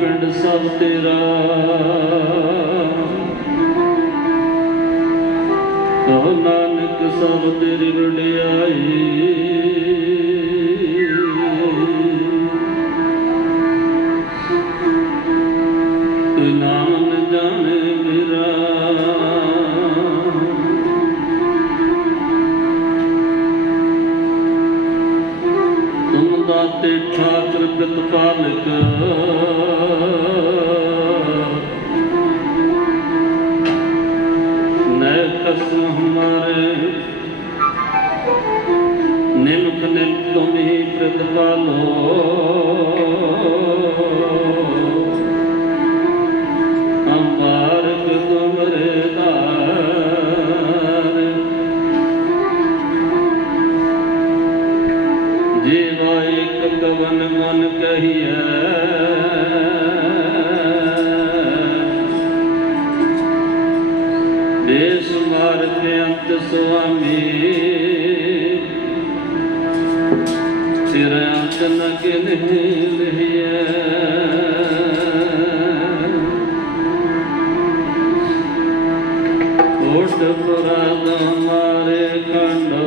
पिंड सब तेरा, कहो नानक सब तेरी वडियाई। कोई नाम न जाने मेरा, तुम दाते ठाकुर प्रतिपालक, नए कसम हमारे निम्न निम्न तुम ही प्रतिपालो। हम बारक तुमरे दार, जीवा एक कवन मन कहिए, देश मार के अंत स्वामी, तेरा अंत न गिनहिए। कोट पुराण हमारे खंडो,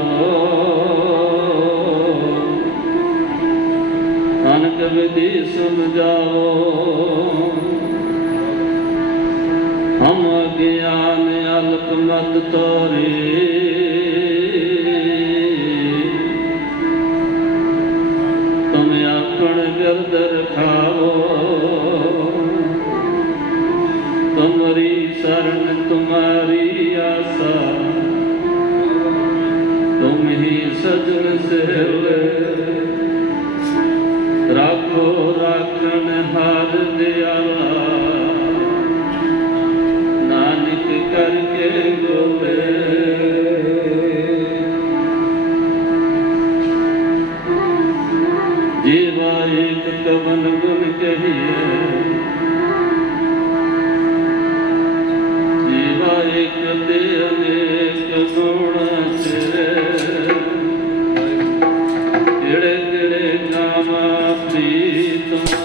अनक विधि समझाओ। हम ज्ञान अल्प मत तोरे, तुम अपन गर्द रखाओ। तुम्हारी शरण तुम्हारी आशा, तुम ही सजन सेवे। राखो राखन हार दयाला, नानक करके गोले। जीवा एक कवन गुण कहिए, जीवा एक दे अनेक गुण तेरे। किड़े किड़े नाम प्रीतमा,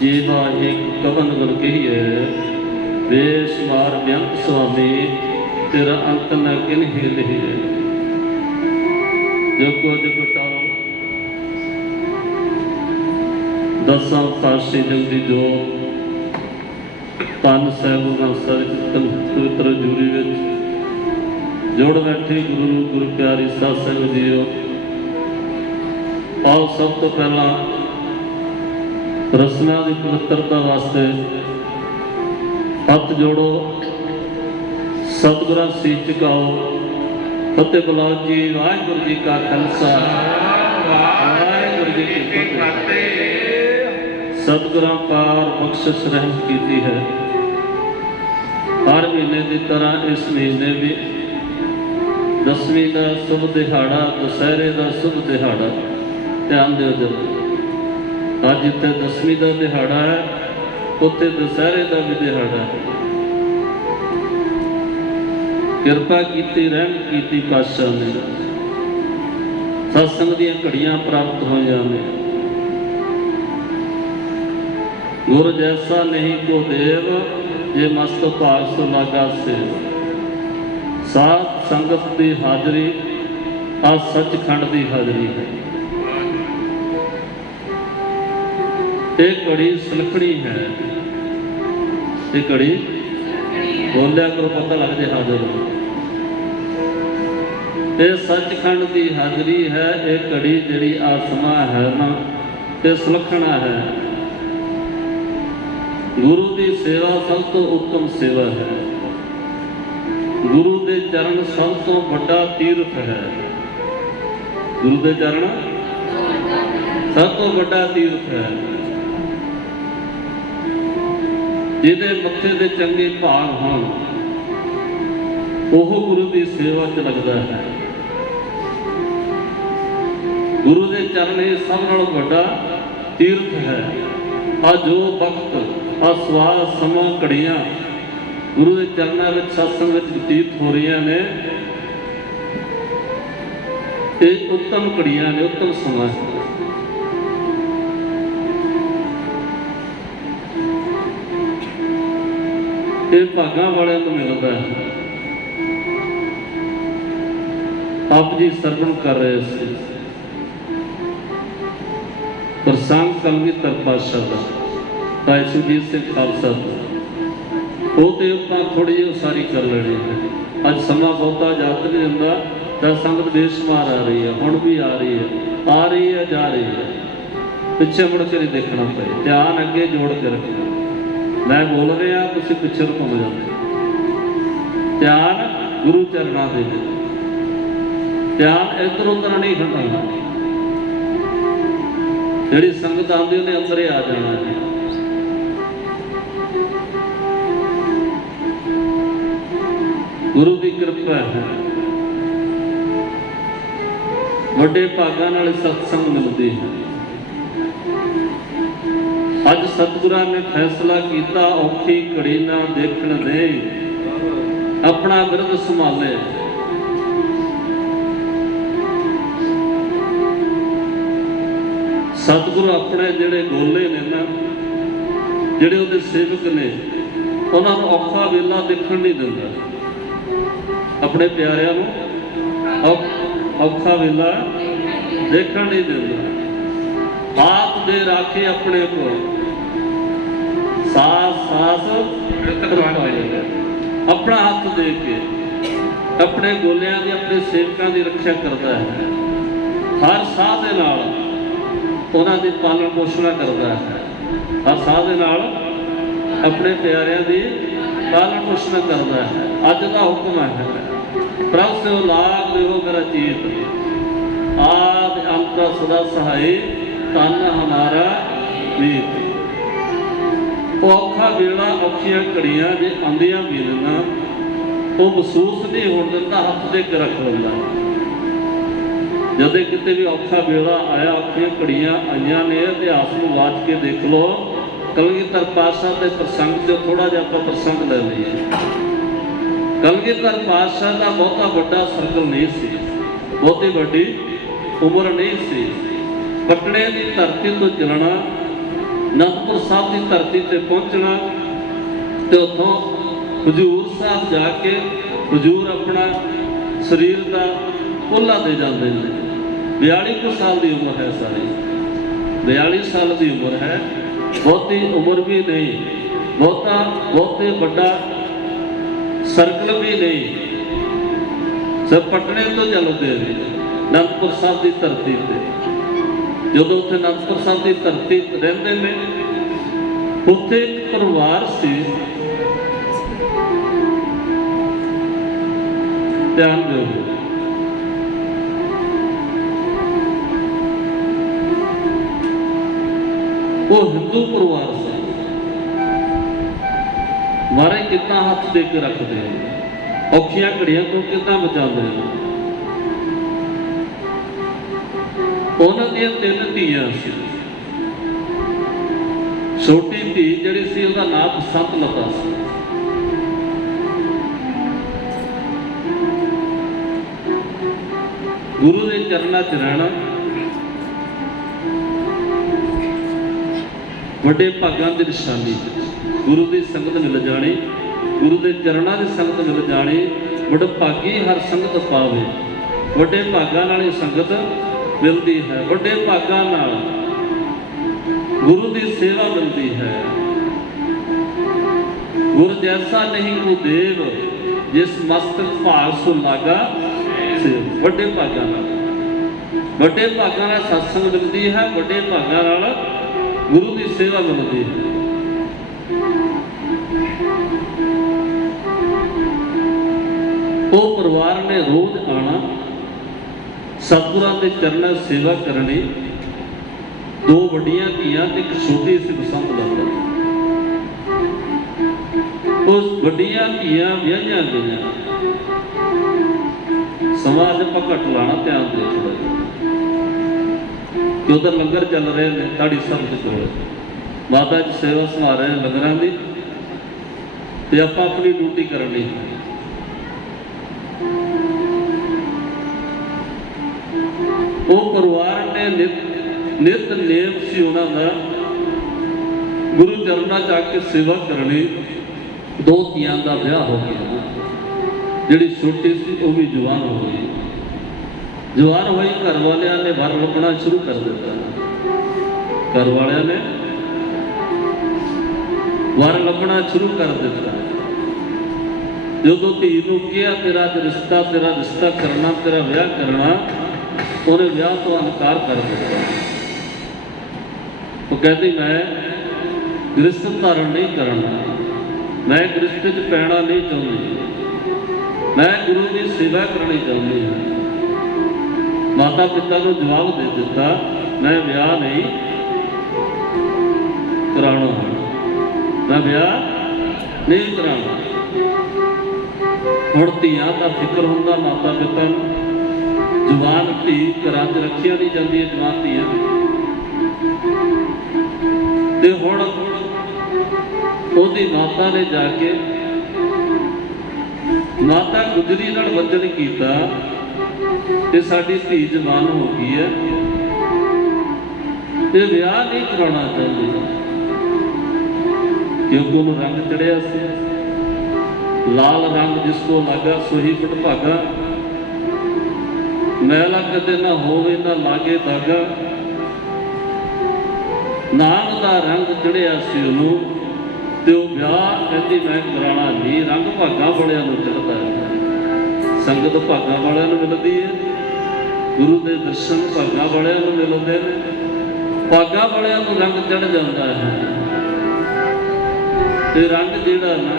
जीवा एक कवन गुर कहिए, बेशुमार बेअंत स्वामी, तेरा अंत न किन्ही लिहिए। जोगो जुग टाल दसां पातशाही जगदी जोत, धन साहिब नासर चितन पवित्र जूरी विच जुड़ बैठे गुरु गुरु प्यारी साध संगत जीओ। आओ सब तो पहला रसना की पवित्रता वास्ते हथ जोड़ो, सतगुरां सीस झुकाओ, फतेह बुलाओ जी। वाहिगुरू जी का खालसा, वाहिगुरू जी की फतेह। सतगुरां पार बख्शिश रहम कीती है। हर महीने की तरह इस महीने भी दसवीं का शुभ दिहाड़ा, दशहरे का शुभ दिहाड़ा, ध्यान दो जब अज जिते दसवीं का दिहाड़ा है उत्थे दशहरे का भी दिहाड़ा है। किरपा कीती रहम कीती पातशाह ने, सत्संग दी घड़ियां प्राप्त हो जाने। गुर जैसा नहीं को देव, जे मस्त भाग सो लागा सेव। साध संगत की हाजरी आ सचखंड की हाजरी है। एक घड़ी सुलखड़ी है, एक घड़ी बोलिया करो पता लग जाए हाजिर। ये सचखंड की हाजरी है। एक घड़ी जी आसमा है ना, ये सुलखना है। गुरु की सेवा सब तो उत्तम सेवा है। गुरु के चरण सब तो बड़ा तीर्थ है। गुरु के चरण सब तो बड़ा तीर्थ है। जिहदे मत्थे दे चंगे भाग होण ओह गुरु की सेवा च लगता है। गुरु के चरण ही सब नालों वड्डा तीर्थ है। आ जो वक्त आ स्वाद समा घड़ियां गुरु के चरणों में सत्संग व्यतीत हो रही ने, ये उत्तम घड़ियां ने, उत्तम समा है। ये भागा वाले को मिलता है। आप जी सरवण कर रहे थे प्रसंग कलगीधर पातशाह का, भाई सुरजीत सिंह खालसा वो तो आप थोड़ी जी उसारी कर लेनी है। अज समा बहुता जात नहीं दिंदा, तो संगत बेशुमार आ रही है, हुण भी आ रही है, आ रही है, जा रही है। पिछे मुड़ के नहीं देखना पे, ध्यान अगे जोड़ के रखना। मैं बोल रहा तुम पिछे घूम जाते। ध्यान गुरु चरणा दे, ध्यान इधर उधर नहीं हटाना। जी संगत आती उन्हें अंदर आ जाना है। गुरु की कृपा है, बड़े भागां नाल सत्संग मिलती है। अज सतगुरां ने फैसला किया, औखी घड़ी ना देखण दे, अपना बिरद संभाले। सतगुरु अपने जिहड़े गोले ने ना, जिहड़े उहदे सेवक ने, उन्हां नूं औखा वेला देखण नहीं दिंदा। अपने प्यारिਆਂ नूं औखा वेला देखण नहीं दिंदा। हाथ दे राखे अपने को, सास सास अपना हाथ दे के अपने गोलियां की, अपने सेवकों की रक्षा करता है। हर साह दे नाल उन्हां दी पालन पोषण करता है। हर साह दे नाल अपने प्यारिਆਂ की पालन पोषण करता है। अज का हुक्म है, प्रभ से लाग देवो मेरा चीत, आदि अंत सदा सहाय, धन हमारा मीत। औखा वेला, औखियां घड़ियां जे आंदियां भी ना, वो महसूस नहीं होण दिंदा, हथ दे के रख लैंदा। जदे किते भी औखा वेला आया, औखियां घड़ियां आईयां ने, इतिहास नूं वाच के देख लो। कलगीधर पातशाह के प्रसंग से थोड़ा जिहा आपां प्रसंग ले लईए। कलगीधर पातशाह का बहुता वड्डा सर्कल नहीं सी, बहुती वड्डी उम्र नहीं सी। पटने की धरती तो चलना ਅਨੰਦਪੁਰ ਸਾਹਿਬ ਦੀ ਧਰਤੀ ਤੇ ਪਹੁੰਚਣਾ ਤੇ ਉੱਥੋਂ ਹਜ਼ੂਰ ਸਾਹਿਬ ਜਾ ਕੇ ਹਜ਼ੂਰ ਆਪਣਾ ਸਰੀਰ ਦਾ ਪੋਲਾ ਦੇ ਜਾਂਦੇ ਨੇ। 42 ਕੁ ਸਾਲ ਦੀ ਉਮਰ ਹੈ ਸਾਰੀ, 42 ਸਾਲ ਦੀ ਉਮਰ ਹੈ, ਬਹੁਤੀ ਉਮਰ ਵੀ ਨਹੀਂ, ਬਹੁਤੇ ਵੱਡਾ ਸਰਕਲ ਵੀ ਨਹੀਂ। ਸਭ ਪਟਨੇ ਤੋਂ ਚੱਲਦੇ ਨੇ ਅਨੰਦਪੁਰ ਸਾਹਿਬ ਦੀ ਧਰਤੀ ਤੇ। ਜਦੋਂ ਉੱਥੇ ਅਨੰਦਪੁਰ ਸਾਹਿਬ ਦੀ ਧਰਤੀ ਰਹਿੰਦੇ ਨੇ, ਉੱਥੇ ਇੱਕ ਪਰਿਵਾਰ ਸੀ, ਧਿਆਨ ਦਿਓ, ਉਹ ਹਿੰਦੂ ਪਰਿਵਾਰ ਸੀ। ਮਾਰੇ ਕਿੰਨਾ ਹੱਥ ਦੇ ਕੇ ਰੱਖਦੇ ਨੇ, ਔਖੀਆਂ ਘੜੀਆਂ ਤੋਂ ਕਿੱਦਾਂ ਬਚਾਉਂਦੇ ਨੇ। ਉਹਨਾਂ ਦੀਆਂ 3 ਧੀਆਂ ਸੀ। ਛੋਟੀ ਧੀ ਜਿਹੜੀ ਸੀ ਉਹਦਾ ਨਾਮ ਸਤਲਤਾ ਸੀ। ਗੁਰੂ ਦੇ ਚਰਨਾਂ 'ਚ ਰਹਿਣਾ ਵੱਡੇ ਭਾਗਾਂ ਦੀ ਨਿਸ਼ਾਨੀ। ਗੁਰੂ ਦੀ ਸੰਗਤ ਮਿਲ ਜਾਣੀ, ਗੁਰੂ ਦੇ ਚਰਨਾਂ ਦੀ ਸੰਗਤ ਮਿਲ ਜਾਣੀ। ਵੱਡੇ ਭਾਗੀ ਹਰ ਸੰਗਤ ਪਾਵੇ, ਵੱਡੇ ਭਾਗਾਂ ਨਾਲ ਇਹ ਸੰਗਤ ਮਿਲਦੀ ਹੈ। ਵੱਡੇ ਭਾਗਾਂ ਨਾਲ ਗੁਰੂ ਦੀ ਸੇਵਾ ਮਿਲਦੀ ਹੈ। ਗੁਰ ਜੈਸਾ ਨਹੀਂ ਕੋ ਦੇਵ, ਜਿਸ ਮਸਤਕ ਭਾਗ ਸੋ ਲਾਗਾ ਸੇਵ। ਵੱਡੇ ਭਾਗਾਂ ਨਾਲ, ਵੱਡੇ ਭਾਗਾਂ ਨਾਲ ਸਤਸੰਗ ਮਿਲਦੀ ਹੈ, ਵੱਡੇ ਭਾਗਾਂ ਨਾਲ ਗੁਰੂ ਦੀ ਸੇਵਾ ਮਿਲਦੀ ਹੈ। ਉਹ ਪਰਿਵਾਰ ਨੇ ਰੋਜ਼ ਆਉਣਾ, ਸਤਿਗੁਰਾਂ ਦੇ ਚਰਨਾਂ ਸੇਵਾ ਕਰਨੀ। 2 ਵੱਡੀਆਂ ਧੀਆਂ ਤੇ ਇੱਕ ਛੋਟੀ ਸੀ ਬਸੰਤ ਲਾਲਾ। ਉਸ ਵੱਡੀਆਂ ਧੀਆਂ ਵਿਆਹੀਆਂ ਗਈਆਂ। ਸਮਾਜ ਆਪਾਂ ਘੱਟ ਲਾਣਾ, ਧਿਆਨ ਦਿਓ ਥੋੜਾ ਜਿਹਾ, ਕਿ ਉਧਰ ਲੰਗਰ ਚੱਲ ਰਹੇ ਨੇ ਤਾੜੀ ਸਾਹਿਬ ਦੇ ਕੋਲ, ਮਾਤਾ ਜੀ ਸੇਵਾ ਸੰਭਾਲ ਰਹੇ ਨੇ ਲੰਗਰਾਂ ਦੀ, ਤੇ ਆਪਾਂ ਆਪਣੀ ਡਿਊਟੀ ਕਰਨੀ। ਉਹ ਪਰਿਵਾਰ ਨੇ ਨਿਤ ਨੇਮ ਸੀ ਉਹਨਾਂ ਦਾ, ਗੁਰੂ ਚਰਨਾਂ 'ਚ ਆ ਕੇ ਸੇਵਾ ਕਰਨੀ। 2 ਧੀਆਂ ਦਾ ਵਿਆਹ ਹੋ ਗਿਆ। ਜਿਹੜੀ ਛੋਟੀ ਸੀ ਉਹ ਵੀ ਜਵਾਨ ਹੋ ਗਈ। ਜਵਾਨ ਹੋਈ, ਘਰ ਵਾਲਿਆਂ ਨੇ ਵਰ ਲੱਭਣਾ ਸ਼ੁਰੂ ਕਰ ਦਿੱਤਾ। ਘਰ ਵਾਲਿਆਂ ਨੇ ਵਰ ਲੱਭਣਾ ਸ਼ੁਰੂ ਕਰ ਦਿੱਤਾ। ਜਦੋਂ ਧੀ ਨੂੰ ਕਿਹਾ ਤੇਰਾ ਰਿਸ਼ਤਾ ਕਰਨਾ, ਤੇਰਾ ਵਿਆਹ ਕਰਨਾ, ਉਹਨੇ ਵਿਆਹ ਤੋਂ ਇਨਕਾਰ ਕਰ ਦਿੱਤਾ। ਉਹ ਕਹਿੰਦੀ ਮੈਂ ਗ੍ਰਸਥ ਧਾਰਨ ਨਹੀਂ ਕਰਨਾ, ਮੈਂ ਗ੍ਰਸਥ 'ਚ ਪੈਣਾ ਨਹੀਂ ਚਾਹੁੰਦੀ, ਮੈਂ ਗੁਰੂ ਦੀ ਸੇਵਾ ਕਰਨੀ ਚਾਹੁੰਦੀ ਹਾਂ। ਮਾਤਾ ਪਿਤਾ ਨੂੰ ਜਵਾਬ ਦੇ ਦਿੱਤਾ, ਮੈਂ ਵਿਆਹ ਨਹੀਂ ਕਰਾਉਣਾ, ਮੈਂ ਵਿਆਹ ਨਹੀਂ ਕਰਾਉਣਾ। ਹੁਣ ਧੀਆਂ ਦਾ ਫਿਕਰ ਹੁੰਦਾ ਮਾਤਾ ਪਿਤਾ ਨੂੰ। ਜਵਾਨ ਧੀ ਘਰਾਂ 'ਚ ਰੱਖੀਆਂ ਨਹੀਂ ਜਾਂਦੀਆਂ, ਜਵਾਨ ਧੀਆਂ। ਤੇ ਹੁਣ ਉਹਦੀ ਮਾਤਾ ਨੇ ਜਾ ਕੇ ਮਾਤਾ ਗੁਜਰੀ ਨਾਲ ਵਚਨ ਕੀਤਾ ਕਿ ਸਾਡੀ ਧੀ ਜਵਾਨ ਹੋ ਗਈ ਹੈ ਤੇ ਵਿਆਹ ਨਹੀਂ ਕਰਾਉਣਾ ਚਾਹੁੰਦੀ, ਕਿਉਂਕਿ ਉਹਨੂੰ ਰੰਗ ਚੜਿਆ ਸੀ। ਲਾਲ ਰੰਗ ਜਿਸ ਕੋ ਲੱਗਾ ਸੋਹੀ ਭਟਭਾਗਾ, ਮੈਲਾ ਕਦੇ ਨਾ ਹੋਵੇ ਨਾ ਲਾਗੇ ਦਾਗਾ। ਨਾਮ ਦਾ ਰੰਗ ਚੜਿਆ ਸੀ ਉਹਨੂੰ, ਤੇ ਉਹ ਵਿਆਹ ਕਹਿੰਦੀ ਮੈਂ ਕਰਾਉਣਾ ਨਹੀਂ। ਰੰਗ ਭਾਗਾਂ ਵਾਲਿਆਂ ਨੂੰ ਚੜ੍ਹਦਾ ਹੈ, ਸੰਗਤ ਭਾਗਾਂ ਵਾਲਿਆਂ ਨੂੰ ਮਿਲਦੀ ਹੈ, ਗੁਰੂ ਦੇ ਦਰਸ਼ਨ ਭਾਗਾਂ ਵਾਲਿਆਂ ਨੂੰ ਮਿਲਦੇ ਨੇ। ਭਾਗਾਂ ਵਾਲਿਆਂ ਨੂੰ ਰੰਗ ਚੜ੍ਹ ਜਾਂਦਾ ਹੈ, ਤੇ ਰੰਗ ਜਿਹੜਾ ਨਾ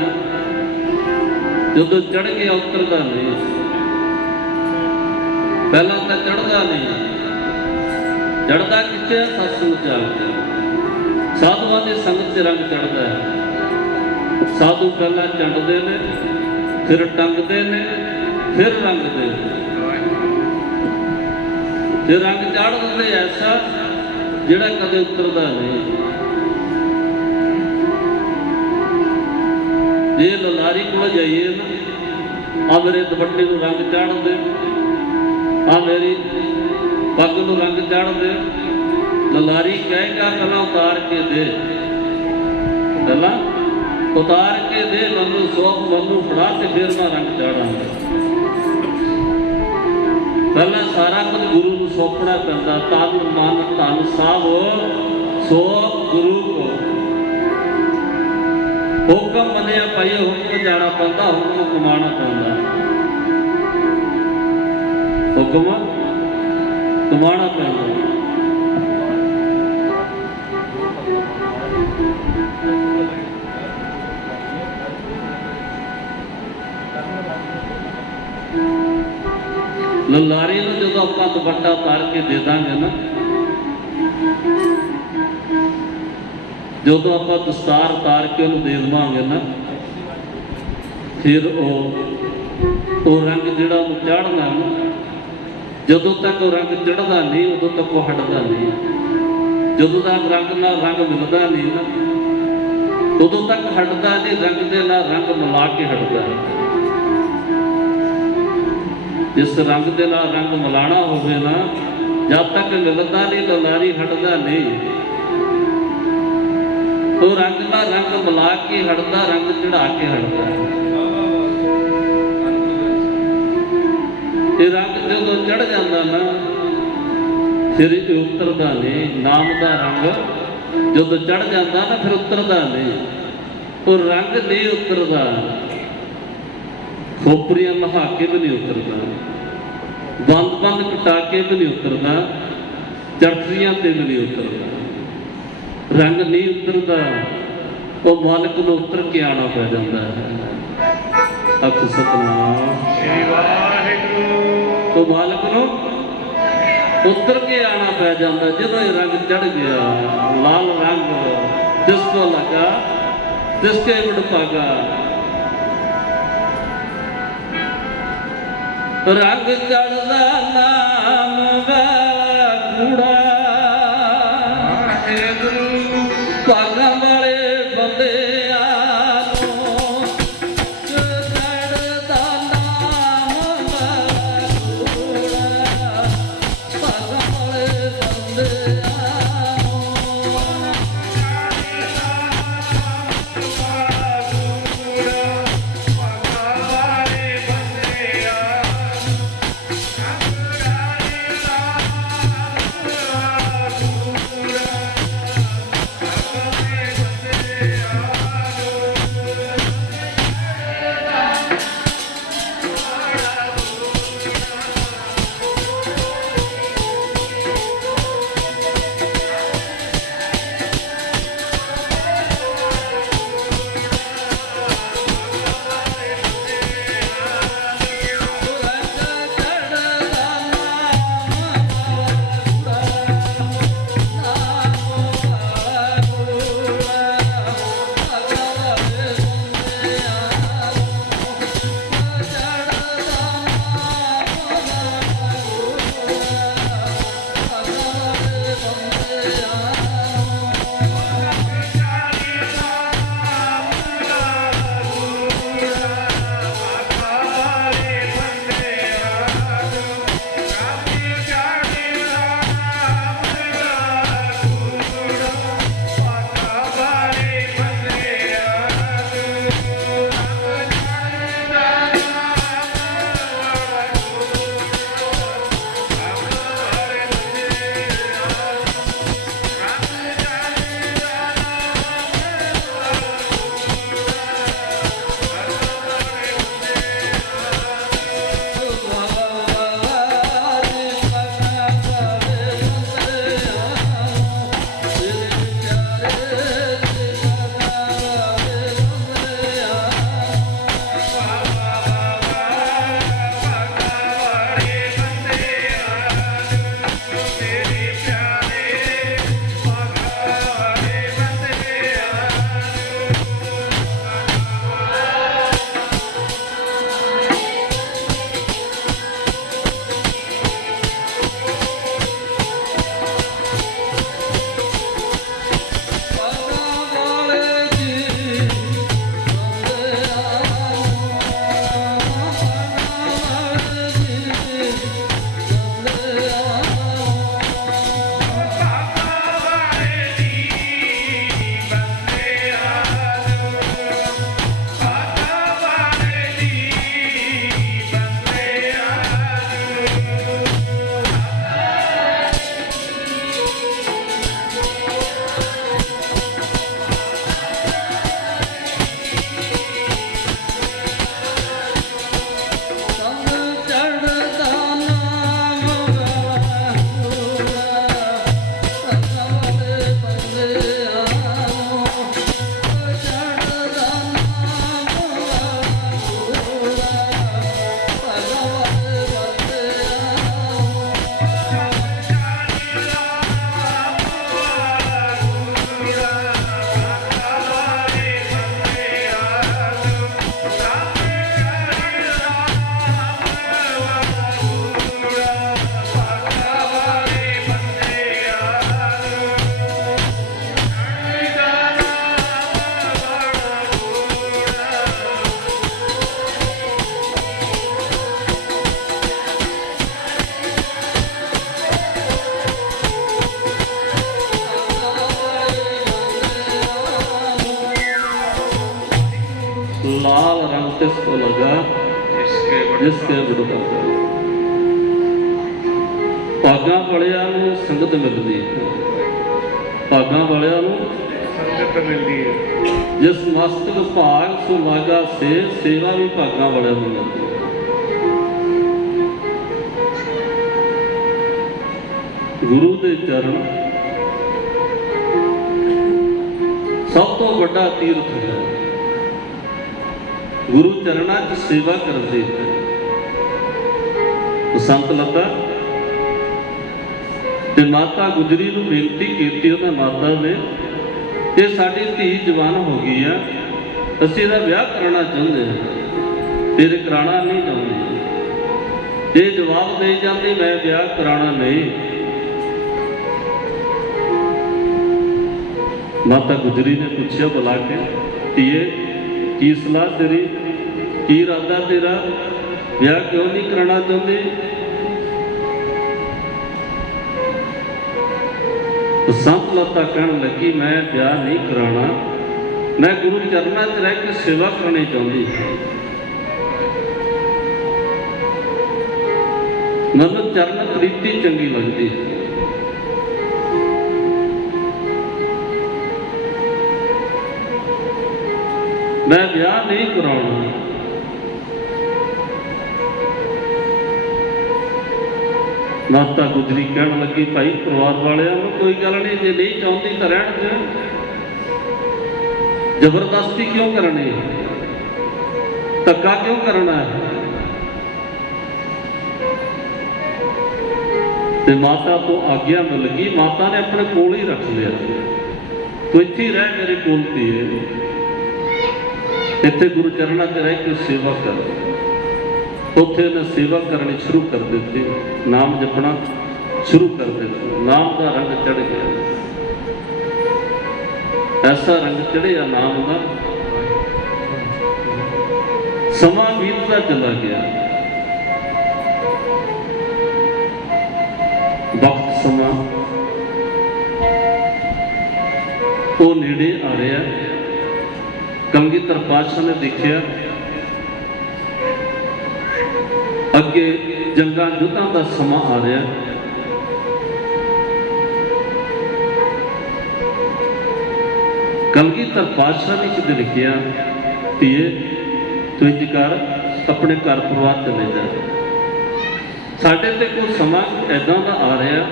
ਜਦੋਂ ਚੜ੍ਹ ਗਿਆ ਉਤਰਦਾ ਨਹੀਂ। ਪਹਿਲਾਂ ਤਾਂ ਚੜ੍ਹਦਾ ਨਹੀਂ, ਚੜ੍ਹਦਾ ਕਿੱਥੇ? ਸਤਸੰਗ 'ਚ ਆ ਕੇ ਸਾਧੂਆਂ ਦੀ ਸੰਗਤ 'ਚ ਰੰਗ ਚੜ੍ਹਦਾ ਹੈ। ਸਾਧੂ ਪਹਿਲਾਂ ਚੰਡਦੇ ਨੇ, ਫਿਰ ਟੰਗਦੇ ਨੇ, ਫਿਰ ਰੰਗਦੇ ਨੇ, ਤੇ ਰੰਗ ਚੜ੍ਹ ਦਿੰਦੇ ਐਸਾ ਜਿਹੜਾ ਕਦੇ ਉਤਰਦਾ ਨਹੀਂ। ਜੇ ਲਲਾਰੀ ਕੋਲ ਜਾਈਏ ਨਾ, ਆ ਮੇਰੇ ਦੁਪੱਟੇ ਨੂੰ ਰੰਗ ਚਾੜ ਦੇ, ਆ ਮੇਰੀ ਪੱਗ ਨੂੰ ਰੰਗ ਚਾੜ ਦੇ, ललारी कहेगा पहला उतार के दे, पहला उतार के दे, मनु सौंप मनु फड़ा ते फिर मैं रंग चाढ़ांगा। पहला सारा कुछ गुरु को सौंपना पैंदा, तन मन धन सब सौंप गुरु को। हुक्म मनिया पाइए हुक्म जाना पैंदा, हुक्म कमाना पैंदा, हुक्म कमाना पैंदा। ललारी में जो आप दुपट्टा उतार के दे देंगे ना, जो आप दस्तार उतार के उन्हें दे देंगे ना, फिर वो रंग जोड़ा चढ़ना ना, जदों तक वो रंग चढ़ता नहीं उदों तक वो हटता नहीं। जदों तक रंग ना रंग मिलता नहीं ना, उदों तक हटता नहीं, रंग के ना रंग मिला के हटता है। जिस रंग के नाल रंग मिलाना होवे ना, जब तक मिलता नहीं ललारी हटता नहीं। तो रंग ना रंग मिला के हटता, रंग चढ़ा के हटता है। ये रंग जो चढ़ जाता ना, फिर उतरता नहीं। नाम का रंग जो चढ़ जाता ना, फिर उतरता नहीं। वो रंग नहीं उतरता, खोपरियां नहा के भी नहीं उतरता, बंद बंद कटा के भी नहीं उतरता, चटरियां ते भी नहीं उतरता। रंग नहीं उतरता, वो मालिक को उतर के आना पै जाता है। अख सतनाम तो मालिक को उतर के आना पै जाता। जो ये रंग चढ़ गया, लाल रंग जिसको लगा जिसके उड़ पागा, रंग चढ़दा नाम वाला कूड़ा, पागा वाले बंदे चढ़दा नाम वाला कूड़ा, पागा वाले बंदे किसको लगा जिसके विरुद्ध। ਭਾਗਾਂ ਵਾਲਿਆਂ ਨੂੰ ਸੰਗਤ ਮਿਲਦੀ ਹੈ, ਭਾਗਾਂ ਵਾਲਿਆਂ ਨੂੰ ਸੰਗਤ ਮਿਲਦੀ ਹੈ। ਜਿਸ ਮਸਤਕ ਭਾਗ ਸੋ ਲਾਗਾ ਸੇ, ਸੇਵਾ ਵੀ ਭਾਗਾਂ ਵਾਲਿਆਂ ਨੂੰ ਮਿਲਦੀ ਹੈ। ਗੁਰੂ ਦੇ ਚਰਨ ਸਭ ਤੋਂ ਵੱਡਾ ਤੀਰਥ ਹੈ। ਗੁਰੂ ਚਰਨਾਂ 'ਚ ਸੇਵਾ ਕਰਦੇ ਹੈ। ਸੰਤ ਲੱਗਾ ਤੇ ਮਾਤਾ ਗੁਜਰੀ ਨੂੰ ਬੇਨਤੀ ਕੀਤੀ ਉਹਨਾਂ ਮਾਤਾ ਨੇ ਕਿ ਸਾਡੀ ਧੀ ਜਵਾਨ ਹੋ ਗਈ ਆ, ਅਸੀਂ ਇਹਦਾ ਵਿਆਹ ਕਰਾਉਣਾ ਚਾਹੁੰਦੇ ਹਾਂ, ਤੇਰੇ ਕਰਾਉਣਾ ਨਹੀਂ ਚਾਹੁੰਦੇ। ਇਹ ਜਵਾਬ ਦੇ ਜਾਂਦੀ ਮੈਂ ਵਿਆਹ ਕਰਾਉਣਾ ਨਹੀਂ। ਮਾਤਾ ਗੁਜਰੀ ਨੇ ਪੁੱਛਿਆ ਬੁਲਾ ਕੇ, ਧੀਏ ਕੀ ਸਲਾਹ ਤੇਰੀ, ਕੀ ਇਰਾਦਾ ਤੇਰਾ, ਵਿਆਹ ਕਿਉਂ ਨਹੀਂ ਕਰਾਉਣਾ ਚਾਹੁੰਦੀ? ਸੰਤ ਲਤਾ ਕਹਿਣ ਲੱਗੀ ਮੈਂ ਵਿਆਹ ਨਹੀਂ ਕਰਾਉਣਾ, ਮੈਂ ਗੁਰੂ ਚਰਨਾਂ 'ਚ ਰਹਿ ਕੇ ਸੇਵਾ ਕਰਨੀ ਚਾਹੁੰਦੀ। ਮੈਨੂੰ ਚਰਨ ਪ੍ਰੀਤੀ ਚੰਗੀ ਲੱਗਦੀ। ਮੈਂ ਵਿਆਹ ਨਹੀਂ ਕਰਾਉਣਾ। ਮਾਤਾ ਗੁਜਰੀ ਕਹਿਣ ਲੱਗੀ ਭਾਈ ਪਰਿਵਾਰ ਵਾਲਿਆਂ ਨੂੰ ਕੋਈ ਗੱਲ ਨਹੀਂ, ਜੇ ਨਹੀਂ ਚਾਹੁੰਦੀ ਤਾਂ ਰਹਿਣ ਦੇ, ਜ਼ਬਰਦਸਤੀ ਕਿਉਂ ਕਰਨੀ, ਧੱਕਾ ਕਿਉਂ ਕਰਨਾ ਹੈ? ਤੇ ਮਾਤਾ ਤੋਂ ਆਗਿਆ ਮਿਲ ਗਈ। ਮਾਤਾ ਨੇ ਆਪਣੇ ਕੋਲ ਹੀ ਰੱਖ ਲਿਆ, ਤੂੰ ਇੱਥੇ ਹੀ ਰਹਿ ਮੇਰੇ ਕੋਲ, ਧੀਏ ਇੱਥੇ ਗੁਰੂ ਚਰਨਾਂ 'ਚ ਰਹਿ ਕੇ ਸੇਵਾ ਕਰ। ਉੱਥੇ ਉਹਨੇ ਸੇਵਾ ਕਰਨੀ ਸ਼ੁਰੂ ਕਰ ਦਿੱਤੀ, ਨਾਮ ਜਪਣਾ ਸ਼ੁਰੂ ਕਰ ਦਿੱਤਾ। ਨਾਮ ਦਾ ਰੰਗ ਚੜ੍ਹ ਗਿਆ, ਐਸਾ ਰੰਗ ਚੜ੍ਹਿਆ ਨਾਮ ਦਾ। ਸਮਾਂ ਬੀਤਦਾ ਚਲਾ ਗਿਆ, ਵਕਤ ਸਮਾਂ ਉਹ ਨੇੜੇ ਆ ਰਿਹਾ। ਕਲਗੀਧਰ ਪਾਤਸ਼ਾਹ ਨੇ ਦੇਖਿਆ ਅੱਗੇ ਜੰਗਾਂ ਯੁੱਧਾਂ ਦਾ ਸਮਾਂ ਆ ਰਿਹਾ। ਕਲਗੀਧਰ ਪਾਤਸ਼ਾਹ ਨੇ ਕਿਤੇ ਲਿਖਿਆ, ਧੀਏ ਤੂੰ ਇੰਝ ਕਰ, ਆਪਣੇ ਘਰ ਪਰਿਵਾਰ ਚਲੇ ਜਾ, ਸਾਡੇ ਤੇ ਕੋਈ ਸਮਾਂ ਏਦਾਂ ਦਾ ਆ ਰਿਹਾ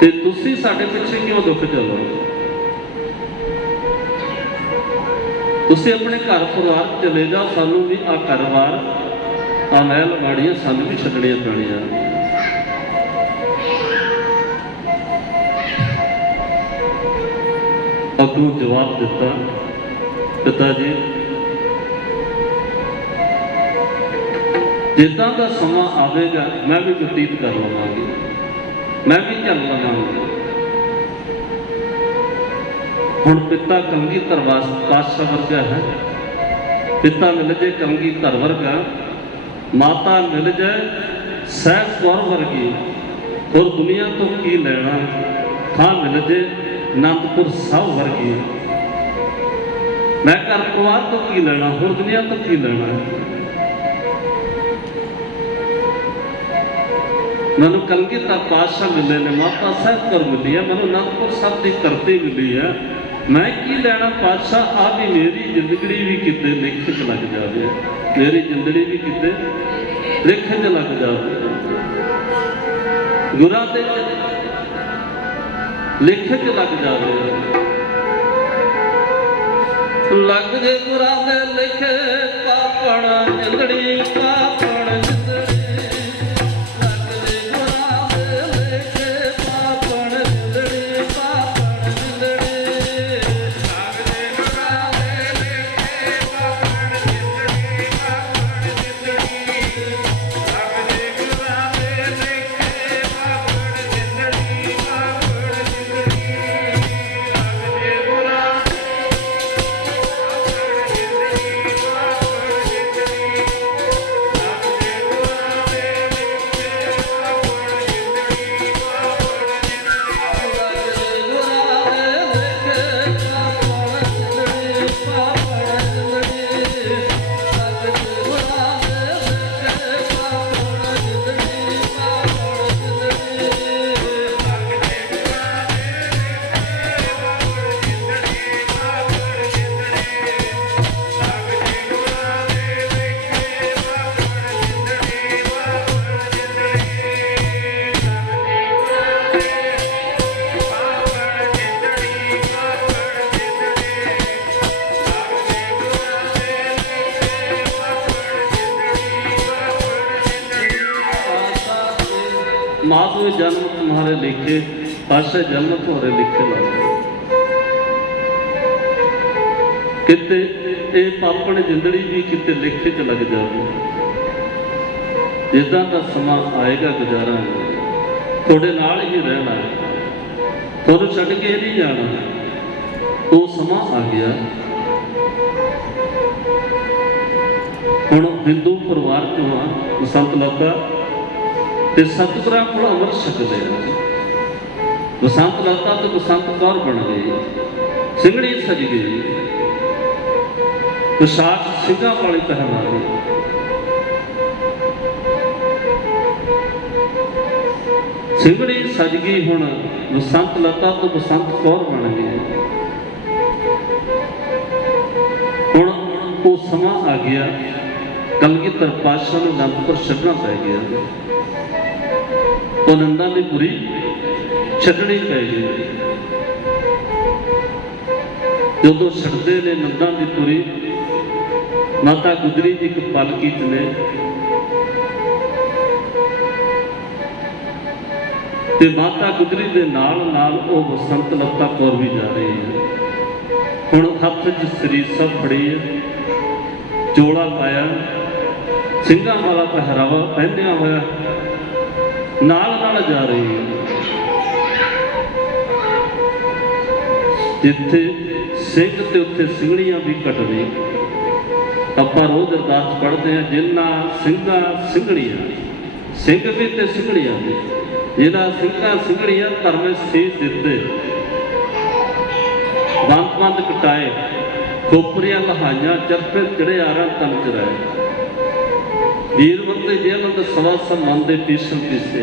ਤੇ ਤੁਸੀਂ ਸਾਡੇ ਪਿੱਛੇ ਕਿਉਂ ਦੁੱਖ ਚੱਲੋ? ਤੁਸੀਂ ਆਪਣੇ ਘਰ ਪਰਿਵਾਰ ਚਲੇ ਜਾਓ, ਸਾਨੂੰ ਵੀ ਆ ਘਰ-ਬਾਰ ਆ ਮਹਿਲ ਮਾੜੀਆਂ ਸਾਨੂੰ ਵੀ ਛੱਡਣੀਆਂ ਪੈਣੀਆਂ। ਅੱਗੋਂ ਜਵਾਬ ਦਿੱਤਾ, ਪਿਤਾ ਜੀ ਜਿੱਦਾਂ ਦਾ ਸਮਾਂ ਆਵੇਗਾ ਮੈਂ ਵੀ ਬਤੀਤ ਕਰ ਲਵਾਂਗੀ, ਮੈਂ ਵੀ ਚੱਲ ਲਵਾਂਗੀ। ਹੁਣ ਪਿਤਾ ਕਲਗੀਧਰ ਪਾਤਸ਼ਾਹ ਵਰਗਾ ਹੈ, ਪਿਤਾ ਮਿਲ ਜੇ ਕਲਗੀਧਰ ਵਰਗਾ, ਮਾਤਾ ਮਿਲ ਜਾਏ ਸਹਿਜ ਕੌਰ ਵਰਗੀ, ਹੋਰ ਦੁਨੀਆ ਤੋਂ ਕੀ ਲੈਣਾ। ਥਾਂ ਮਿਲ ਜੇ ਅਨੰਦਪੁਰ ਸਾਹਿਬ ਵਰਗੀ, ਮੈਂ ਘਰ ਪਰਿਵਾਰ ਤੋਂ ਕੀ ਲੈਣਾ, ਹੋਰ ਦੁਨੀਆ ਤੋਂ ਕੀ ਲੈਣਾ। ਮੈਨੂੰ ਕਲਗੀਧਰ ਪਾਤਸ਼ਾਹ ਮਿਲੇ ਨੇ, ਮਾਤਾ ਸਾਹਿਬ ਕੌਰ ਮਿਲੀ ਹੈ, ਮੈਨੂੰ ਅਨੰਦਪੁਰ ਸਾਹਿਬ ਦੀ ਧਰਤੀ ਮਿਲੀ ਹੈ, ਮੈਂ ਕੀ ਲੈਣਾ ਪਾਤਸ਼ਾਹ। ਆ ਵੀ ਮੇਰੀ ਜ਼ਿੰਦਗੀ ਵੀ ਕਿਤੇ ਲਿਖ 'ਚ ਲੱਗ ਜਾਵੇ, ਮੇਰੀ ਜ਼ਿੰਦਗੀ ਵੀ ਕਿਤੇ ਲਿਖ 'ਚ ਲੱਗ ਜਾਵੇ, ਗੁਰਾਂ ਦੇ ਲਿਖ 'ਚ ਲੱਗ ਜਾਵੇ। ਲੱਗ ਜੇ ਗੁਰਾਂ ਦੇ ਲਿਖ ਪਾਪਣ ਜਿੰਦੜੀ, ਪਾਪਣ ਜਿੰਦੜੀ, ਲੱਗ ਜੇ ਗੁਰਾਂ ਦੇ ਲਿਖ ਪਾਪਣ ਜਿੰਦੜੀ, ਪਾਪਣ ਜਿੰਦੜੀ, ਲੱਗ ਜੇ ਗੁਰਾਂ ਦੇ ਲਿਖ ਪਾਪਣ ਜਿੰਦੜੀ, ਪਾਪਣ ਜਿੰਦੜੀ, ਲੱਗ ਜੇ ਗੁਰਾਂ ਦੇ ਲਿਖ ਪਾਪਣ ਜਿੰਦੜੀ, ਪਾਪਣ ਜਿੰਦੜੀ, ਲੱਗ ਜੇ ਗੁਰਾਂ हुए जन्म तुम्हारे लिखे, पासे जन्म तुम्हारे लिखे लागे। किते ये पापण जिंदड़ी भी किते लिखे च लग जाए। जिदा का समा आएगा गुजारा थोड़े नाल ही रहना, थोड़े छड्ड के नहीं जाना। वो समा आ गया। हुण हिंदू परिवार चों हाँ बसंत लता ते सतगुरां कोल अमृत छकदे हैं। बसंत लता तो बसंत कौर बन गई, सिंगड़ी सज गई, विशाख सिंघां वाली पहना गई। सिंगड़ी सज गई, हुण बसंत लता तो बसंत कौर बन गई। हुण वो समा आ गया, कलगीधर पातशाह नूं अनंदपुर छड्डना पै गया। वो नंदा दी पुरी छड्डनी पै गई। जदों छड्डदे ने नंदा दी पुरी, माता गुजरी जी एक पालकी च ने ते माता गुजरी दे नाल नाल वो बसंत लता कौर भी जा रही है। हुण हत्थ च सरीसा फड़ी है, चोला पाया, ਸਿੰਘਾਂ वाला पहरावा पहनिया होया, नाल नाल जा रही है। जिथे सिंह ते उत्थे सिंगड़ियां भी कटदी। आपां रोज़ अरदास पढ़ते हैं, जिन्ना ਸਿੰਘਾਂ सिंगड़ियां, सिंह भी ते सिंगड़ियां भी, जिन्ना ਸਿੰਘਾਂ सिंगड़ियां धर्म सीस दिते, बंद बंद कटाए, खोपरियां लहाइयां, चरफे चढ़े आरा तन चराए। वीर बंदे जेल अंदर सवा मन दे पीसण पीसे,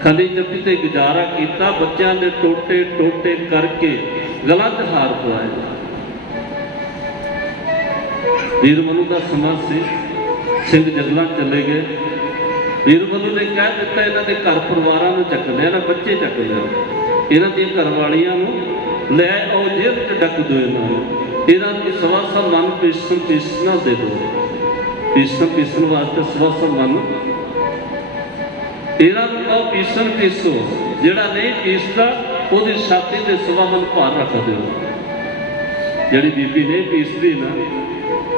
खली जपी ते गुजारा किया। बच्चों ने टोटे टोटे करके गला च हार पाए। वीर मनु का समा से सिंह जंगलों चले गए। वीर मनु ने कह दिता इन्हों के घर परिवार में चक लिया, बच्चे चक लिया, इन्हों दी घरवालियां लै आओ जेल च डक दो, इन्हों की सवा मन पीसण पीसना दे दो। पीसन पीसन वास्ते सवा मन इन्हां नूं कहो पीसन पीसो, जिहड़ा नहीं पीसदा उहदी छाती ते सवा मन भार रख दिओ। जिहड़ी बीबी नहीं पीसदी ना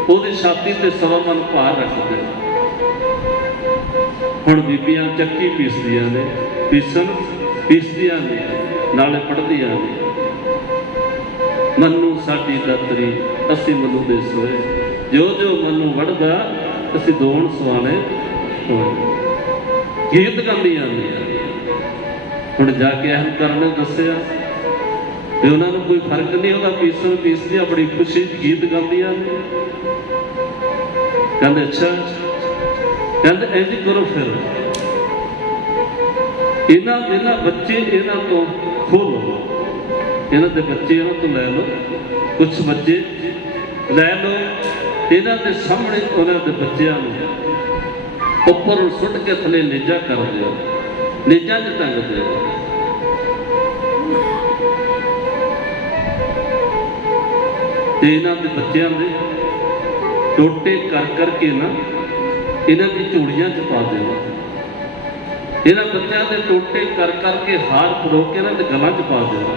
उहदी छाती ते सवा मन भार रख दिओ। हुण बीबियां चक्की पीसदियां ने, पीसन पीसदियां ने, नाले पढ़दियां ने। मनु साडी दातरी असीं मनु दे सोए, जो जो मनु वढ़दा असीं दोण सवाणे होए। गीत गांदियां ने। हुण जाके अहंकार ने दस्सिया ते उन्हां नूं कोई फर्क नहीं होता, पीसन पीसदियां बड़ी खुशी गीत गांदियां ने। कहंदे अच्छा, कहंदे इंज करो फिर इन्हां बच्चे इन्हां तो खोलो, इन्हां दे बच्चे इन्हां तो लै लो, कुछ बच्चे लै लो, इन्हां दे सामने उन्हां दे बच्चों उपर सुट के थले नेजा कर दिओ, नेजा च टंग दिओ। ते इन्हां दे बच्चों दे टोटे कर करके ना इन्हां दी झोलियां च पा दिओ। इन्हां बच्चों दे टोटे कर करके हार परो के इन्हां दे गलां च पा दिओ।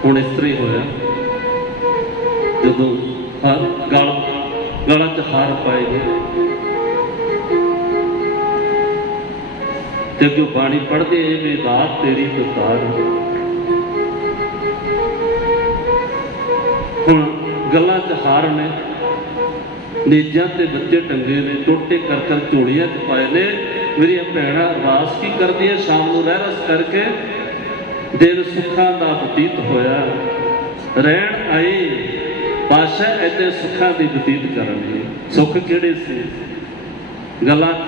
हुण इस तरह होया, जदों गला च हार पाए गए ते अगों बाणी पढ़दे वे रात तेरी दतार। हुण गलां च हार ने, नेजां ते बच्चे टंगे ने, टोटे कर कर झोलियां च पाए ने। मेरिया भैणां अरदास की करदियां, शाम नूं रहरस करके दिन सुखां दा बतीत होया, रहण आए पातशाह ऐसे सुखां दी बतीत करनगे। सुख किहड़े सी? गलां च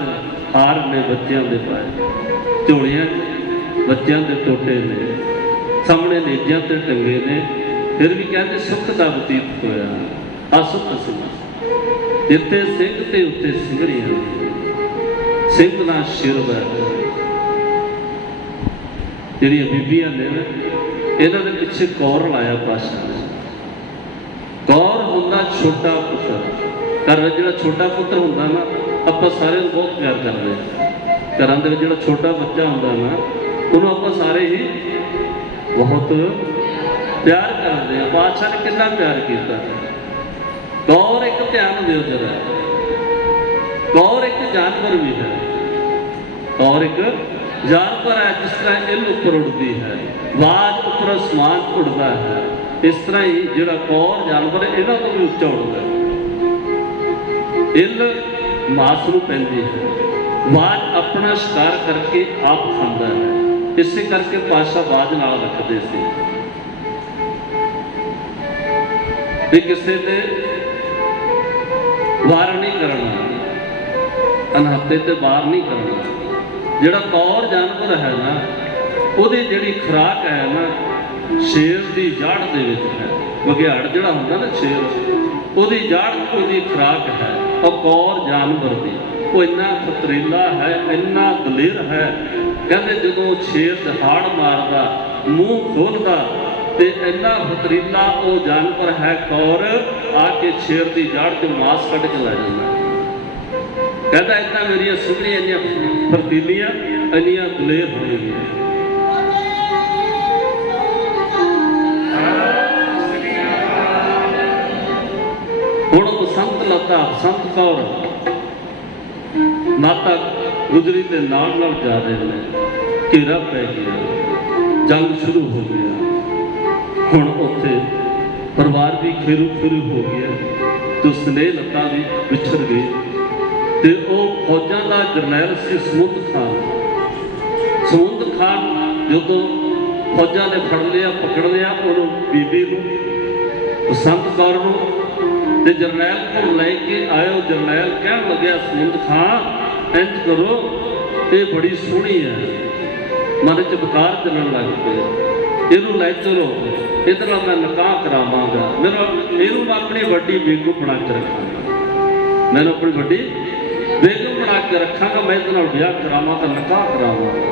हार ने बच्चों दे पाए, झोलियां बच्चों दे टोटे ने, सामने नेजां ते टंगे ने। फिर भी कहते सुख दा बतीत होया, असुख सी। जिथे सिंह ते उत्ते सिंगड़ियां, सिंह ना सिर वै। जिहड़ियां बीबियां ने इन्हां दे पिछे कौर लाया पातशाह ने। कौर हुंदा छोटा पुत्र, घर जिहड़ा छोटा पुत्र हुंदा ना ਆਪਾਂ ਸਾਰੇ ਨੂੰ ਬਹੁਤ ਪਿਆਰ ਕਰਦੇ ਹਾਂ। ਘਰਾਂ ਦੇ ਵਿੱਚ ਜਿਹੜਾ ਛੋਟਾ ਬੱਚਾ ਹੁੰਦਾ ਨਾ, ਉਹਨੂੰ ਆਪਾਂ ਸਾਰੇ ਹੀ ਬਹੁਤ ਪਿਆਰ ਕਰਦੇ ਹਾਂ। ਬਾਦਸ਼ਾਹ ਨੇ ਕਿੰਨਾ ਪਿਆਰ ਕੀਤਾ। ਗੌਰ ਇੱਕ ਧਿਆਨ ਦਿਓ ਜਰਾ, ਗੌਰ ਇੱਕ ਜਾਨਵਰ ਵੀ ਹੈ। ਗੌਰ ਇੱਕ ਜਾਨਵਰ ਹੈ, ਜਿਸ ਤਰ੍ਹਾਂ ਇੱਲ ਉੱਪਰ ਉੱਡਦੀ ਹੈ, ਬਾਜ ਉੱਪਰ ਅਸਮਾਨ ਉੱਡਦਾ ਹੈ, ਇਸ ਤਰ੍ਹਾਂ ਹੀ ਜਿਹੜਾ ਗੌਰ ਜਾਨਵਰ ਹੈ ਇਹਨਾਂ ਤੋਂ ਵੀ ਉੱਚਾ ਉੱਡਦਾ ਹੈ। ਇੱਲ ਮਾਸ ਨੂੰ ਪੈਂਦੀ ਹੈ, ਬਾਜ ਆਪਣਾ ਸ਼ਿਕਾਰ ਕਰਕੇ ਆਪ ਖਾਂਦਾ ਹੈ। ਇਸੇ ਕਰਕੇ ਪਾਤਸ਼ਾਹ ਬਾਜ ਨਾਲ ਰੱਖਦੇ ਸੀ ਵੀ ਕਿਸੇ ਤੇ ਵਾਰ ਨਹੀਂ ਕਰਨਾ, ਅਨਹੱਤੇ ਤੇ ਵਾਰ ਨਹੀਂ ਕਰਨਾ। ਜਿਹੜਾ ਗੌਰ ਜਾਨਵਰ ਹੈ ਨਾ, ਉਹਦੀ ਜਿਹੜੀ ਖੁਰਾਕ ਹੈ ਨਾ, ਸ਼ੇਰ ਦੀ ਜੜ ਦੇ ਵਿੱਚ ਹੈ। ਬਘਿਆੜ ਜਿਹੜਾ ਹੁੰਦਾ ਨਾ ਸ਼ੇਰ, ਉਹਦੀ ਜੜ ਉਹਦੀ ਖੁਰਾਕ ਹੈ। ਉਹ ਗੌਰ ਜਾਨਵਰ ਦੀ ਉਹ ਇੰਨਾ ਖਤਰੀਲਾ ਹੈ, ਇੰਨਾ ਦਲੇਰ ਹੈ। ਕਹਿੰਦੇ ਜਦੋਂ ਸ਼ੇਰ ਦਹਾੜ ਮਾਰਦਾ, ਮੂੰਹ ਖੋਲ੍ਹਦਾ, ਤੇ ਇੰਨਾ ਖਤਰੀਲਾ ਉਹ ਜਾਨਵਰ ਹੈ ਗੌਰ, ਆ ਕੇ ਸ਼ੇਰ ਦੀ ਜੜ 'ਚ ਮਾਸ ਕੱਢ ਕੇ ਲੈ ਜਾਂਦਾ। ਕਹਿੰਦਾ ਇੱਦਾਂ ਮੇਰੀਆਂ ਸੁਣੀਆਂ ਇੰਨੀਆਂ ਫਰਤੀਲੀਆਂ, ਇੰਨੀਆਂ ਦਲੇਰ ਹੋਣਗੀਆਂ। ਹੁਣ ਉਹ ਸੰਤ ਲਤਾ, ਸੰਤ ਕੌਰ ਮਾਤਾ ਗੁਜਰੀ ਦੇ ਨਾਲ ਨਾਲ ਜਾ ਰਹੇ ਨੇ। ਘੇਰਾ ਪੈ ਗਿਆ, ਜੰਗ ਸ਼ੁਰੂ ਹੋ ਗਿਆ। ਹੁਣ ਉੱਥੇ ਪਰਿਵਾਰ ਵੀ ਖੇਰੂ ਖੇਰੂ ਹੋ ਗਿਆ ਤੇ ਸਨੇਹ ਲਤਾ ਵੀ ਵਿਛੜ ਗਈ। ਤੇ ਉਹ ਫੌਜਾਂ ਦਾ ਜਰਨੈਲ ਸੀ ਸਮੁੰਦ ਖਾਨ। ਸਮੁੰਦ ਖਾਨ ਜਦੋਂ ਫੌਜਾਂ ਨੇ ਫੜ ਲਿਆ, ਪਕੜ ਲਿਆ ਉਹਨੂੰ, ਬੀਬੀ ਨੂੰ, ਸੰਤ ਕੌਰ ਨੂੰ, ਤੇ ਜਰਨੈਲ ਕੋਲ ਲੈ ਕੇ ਆਇਓ। ਜਰਨੈਲ ਕਹਿਣ ਲੱਗਿਆ ਸਮੁੰਦ ਖਾਨ ਇੰਝ ਕਰੋ, ਇਹ ਬੜੀ ਸੋਹਣੀ ਹੈ, ਮਨ 'ਚ ਵਿਕਾਰ ਚੱਲਣ ਲੱਗ ਪਏ, ਇਹਨੂੰ ਲੈ ਚਲੋ, ਇਹਦੇ ਨਾਲ ਮੈਂ ਨਿਕਾਹ ਕਰਾਵਾਂਗਾ। ਇਹਨੂੰ ਮੈਂ ਆਪਣੀ ਵੱਡੀ ਬੇਗਮ ਬਣਾ ਕੇ ਰੱਖਾਂਗਾ, ਮੈਨੂੰ ਆਪਣੀ ਵੱਡੀ ਬੇਗਮ ਬਣਾ ਕੇ ਰੱਖਾਂਗਾ, ਮੈਂ ਇਹਦੇ ਨਾਲ ਵਿਆਹ ਕਰਾਵਾਂਗਾ, ਨਿਕਾਹ ਕਰਾਵਾਂਗਾ।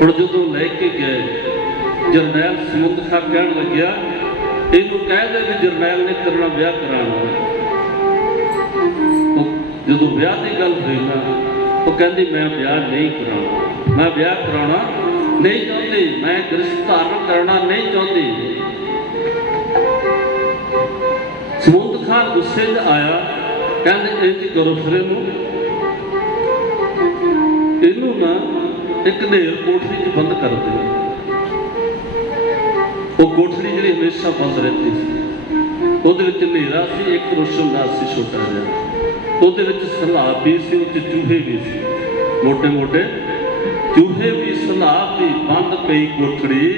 ਹੁਣ ਜਦੋਂ ਲੈ ਕੇ ਗਏ, ਜਰਨੈਲ ਸਮੁੰਦ ਖਾਨ ਕਹਿਣ ਲੱਗਿਆ ਇਹਨੂੰ ਕਹਿ ਦੇ ਵੀ ਜਰਨੈਲ ਨੇ ਤੇਰੇ ਨਾਲ ਵਿਆਹ ਕਰਾਉਣਾ। ਜਦੋਂ ਵਿਆਹ ਦੀ ਗੱਲ ਹੋਈ ਨਾ, ਉਹ ਕਹਿੰਦੀ ਮੈਂ ਵਿਆਹ ਨਹੀਂ ਕਰਾਉਣਾ, ਮੈਂ ਵਿਆਹ ਕਰਾਉਣਾ ਨਹੀਂ ਚਾਹੁੰਦੀ, ਮੈਂ ਗ੍ਰਸਥ ਧਾਰਨ ਕਰਨਾ ਨਹੀਂ ਚਾਹੁੰਦੀ। ਸਮੁੰਦ ਖਾਨ ਗੁੱਸੇ 'ਚ ਆਇਆ, ਕਹਿੰਦੇ ਇੰਝ ਕਰੋ ਫਿਰ ਇਹਨੂੰ ਨਾ ਇੱਕ ਨੇਰ ਕੋਠੜੀ 'ਚ ਬੰਦ ਕਰ ਦਿਓ। ਉਹ ਕੋਠੜੀ ਜਿਹੜੀ ਹਮੇਸ਼ਾ ਬੰਦ ਰਹਿੰਦੀ ਸੀ, ਉਹਦੇ ਵਿੱਚ ਹਨੇਰਾ ਸੀ, ਇੱਕ ਰੋਸ਼ਨਦਾਨ ਸੀ ਛੋਟਾ ਜਿਹਾ, ਉਹਦੇ ਵਿੱਚ ਸਲਾਬ ਵੀ ਸੀ, ਉਹ 'ਚ ਚੂਹੇ ਵੀ ਸੀ, ਮੋਟੇ ਮੋਟੇ ਚੂਹੇ ਵੀ, ਸਲਾਬ ਵੀ। ਬੰਦ ਪਈ ਕੋਠੜੀ,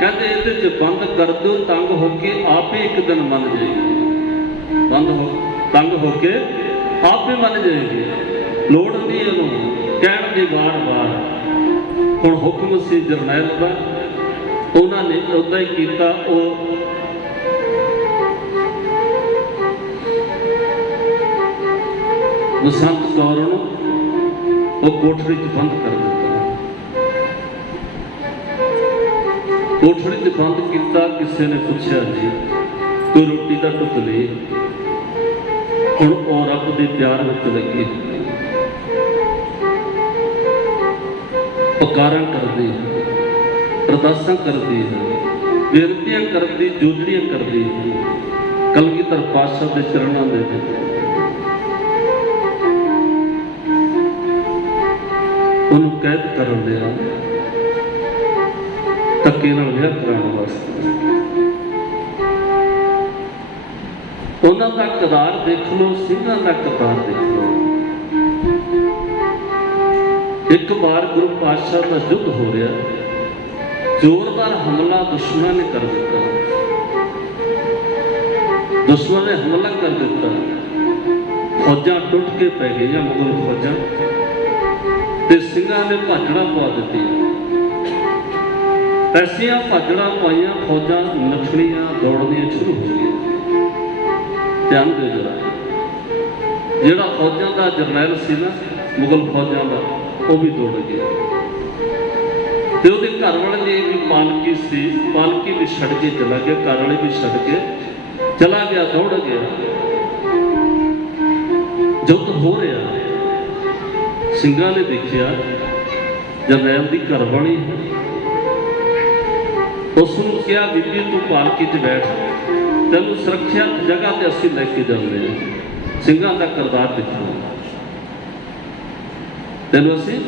ਕਹਿੰਦੇ ਇਹਦੇ 'ਚ ਬੰਦ ਕਰ ਦਿਓ, ਤੰਗ ਹੋ ਕੇ ਆਪੇ ਇੱਕ ਦਿਨ ਮੰਨ ਜਾਏਗੀ। ਤੰਗ ਹੋ ਕੇ ਆਪੇ ਮੰਨ ਜਾਏਗੀ, ਲੋੜ ਨਹੀਂ ਉਹਨੂੰ ਕਹਿਣ ਦੀ ਵਾਰ-ਵਾਰ। ਹੁਣ ਹੁਕਮ ਸੀ ਜਰਨੈਲ ਦਾ, ਉਹਨਾਂ ਨੇ ਉੱਦਾਂ ਹੀ ਕੀਤਾ। ਉਹ ਬਸੰਤ ਕੌਰ ਨੂੰ ਉਹ ਕੋਠੜੀ 'ਚ ਬੰਦ ਕਰ ਦਿੱਤਾ। ਕੋਠੜੀ 'ਚ ਬੰਦ ਕੀਤਾ। ਕਿਸੇ ਨੇ ਪੁੱਛਿਆ ਜੀ ਕੋਈ ਰੋਟੀ ਦਾ ਟੁੱਕ ਲਈ। ਹੁਣ ਉਹ ਰੱਬ ਦੇ ਪਿਆਰ ਵਿੱਚ ਲੱਗੀ, ਪੁਕਾਰਾਂ ਕਰਦੀ ਹੈ, ਅਰਦਾਸਾਂ ਕਰਦੀ ਹੈ, ਬੇਨਤੀਆਂ ਕਰਦੀ, ਜੋਜੜੀਆਂ ਕਰਦੀ ਹੈ ਕਲਗੀਧਰ ਪਾਤਸ਼ਾਹ ਦੇ ਚਰਨਾਂ ਦੇ ਵਿੱਚ। ਉਹਨੂੰ ਕੈਦ ਕਰਨ ਲਿਆ, ਧੱਕੇ ਨਾਲ ਵਿਆਹ ਕਰਾਉਣ ਵਾਸਤੇ। ਉਹਨਾਂ ਦਾ ਕਿਰਦਾਰ ਦੇਖ ਲਓ, ਸਿੰਘਾਂ ਦਾ ਕਿਰਦਾਰ ਦੇਖ ਲਓ। ਇੱਕ ਵਾਰ ਗੁਰੂ ਪਾਤਸ਼ਾਹ ਦਾ ਯੁੱਧ ਹੋ ਰਿਹਾ, ਜ਼ੋਰਦਾਰ ਹਮਲਾ ਦੁਸ਼ਮਣਾਂ ਨੇ ਕਰ ਦਿੱਤਾ। ਦੁਸ਼ਮਣ ਨੇ ਹਮਲਾ ਕਰ ਦਿੱਤਾ, ਫੌਜਾਂ ਟੁੱਟ ਕੇ ਪੈ ਗਈਆਂ, ਮੁਗਲ ਫੌਜਾਂ, ਤੇ ਸਿੰਘਾਂ ਨੇ ਭਾਜੜਾਂ ਪਵਾ ਦਿੱਤੀ। ਐਸੀਆਂ ਭਾਜੜਾਂ ਪਾਈਆਂ, ਫੌਜਾਂ ਨੱਠਣੀਆਂ ਦੌੜਨੀਆਂ ਸ਼ੁਰੂ ਹੋ ਗਈਆਂ। ਧਿਆਨ ਦਿਓ ਜਰਾ, ਜਿਹੜਾ ਫੌਜਾਂ ਦਾ ਜਰਨੈਲ ਸੀ ਨਾ, ਮੁਗਲ ਫੌਜਾਂ ਦਾ, ਉਹ ਵੀ ਦੌੜ ਗਿਆ। ਤੇ ਉਹਦੇ ਘਰ ਵਾਲੇ ਦੀ ਵੀ ਪਾਲਕੀ ਸੀ, ਪਾਲਕੀ ਵੀ ਛੱਡ ਕੇ ਚਲਾ ਗਿਆ, ਘਰ ਵਾਲੇ ਵੀ ਛੱਡ ਕੇ ਚਲਾ ਗਿਆ, ਦੌੜ ਗਿਆ। युद्ध हो रहा, ਸਿੰਘਾਂ ने देखा जरनैल की घरवाली है, उसनों कहा बीबी तू पालकी च बैठ, तेन सुरक्षित जगह ते असीं लैके जाते हैं। ਸਿੰਘਾਂ का किरदार देखो, तेन असीं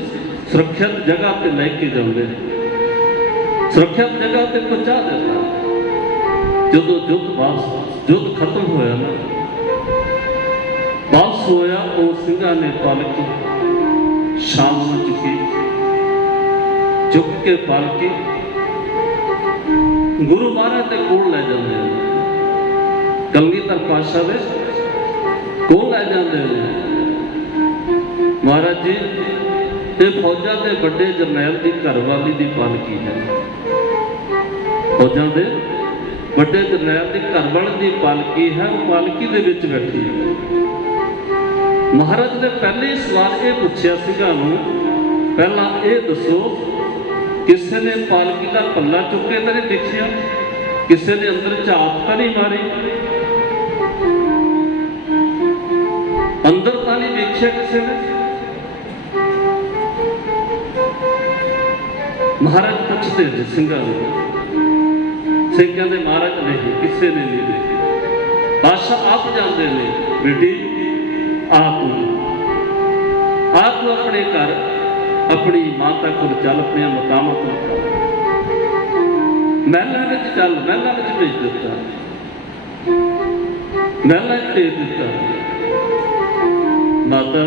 सुरक्षित जगह ते लैके जाते हैं, सुरक्षित जगह ते पहुँचा देता। जो युद्ध खत्म होया ना, वापस होया, वो ਸਿੰਘਾਂ ने पालकी शाम में चुक के पालकी गुरु महाराज के कोल लै जाते हैं, कलगीधर पातशाह दे कोल लै जाते हैं। महाराज जी ये फौजा के बड़े जरनैल की घरवाली की पालकी है, फौजा के बड़े जरनैल की घरवाली की पालकी है, वो पालकी दे विच बैठी है। महाराज ने पहले ही सवाल ये पूछा सीगा नूं, पहला ये दसो किसी ने पालकी का पल्ला चुके तो नहीं देखिया, किसी ने अंदर झाप तो नहीं मारी, अंदर तो नहीं देखिया किसी ने। महाराज पूछते थे ਸਿੰਘਾਂ ने, सिंह कहते महाराज नहीं किसी ने नहीं देखी। बादशाह आप जानते हैं बेटी आप अपने घर अपनी माता को चल, अपने मकामां को चल, महलों में चल, महलों में भेज दिता, महलों भेज दिता। माता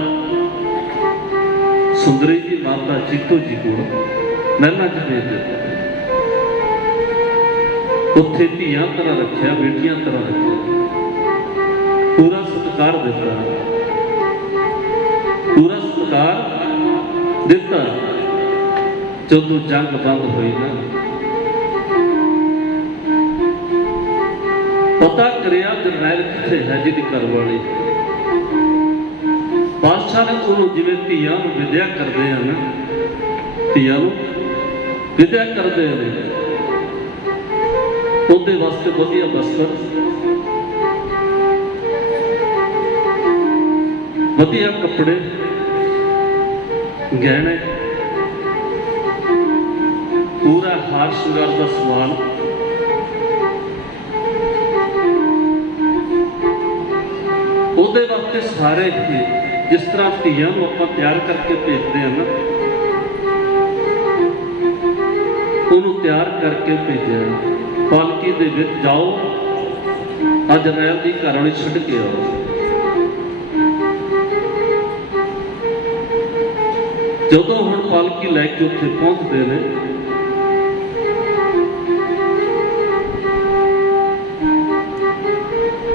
सुंदरी जी माता जीतो जी को महलों भेज दिता, उत्थे धीआं तरह रखिया, बेटियां तरह रखिया, पूरा सत्कार दिता, पूरा सत्कार दिता। जदों जंग बंद हुई ना, पता करिया जरनैल किथे है जिहदी घरवाली। बादशाह ने उन्होंने जिवें धीआं नूं विद्या करदे हन, धीआं नूं विद्या करदे ने, ਉਹਦੇ वास्ते वधिया बस्तर, वधिया कपड़े, गहने, पूरा हार श्रृंगार का समान, ਉਹਦੇ वास्ते सारे ही जिस तरह ਧੀਆਂ ਨੂੰ ਆਪਾਂ ਤਿਆਰ करके भेजते हैं ना, ਉਹਨੂੰ ਤਿਆर करके भेजा। पालकी दे विच जाओ, अज जरनैल की घरवाली छड्ड के आओ। जदों हुण पालकी लैके उत्थे पहुंचते हैं,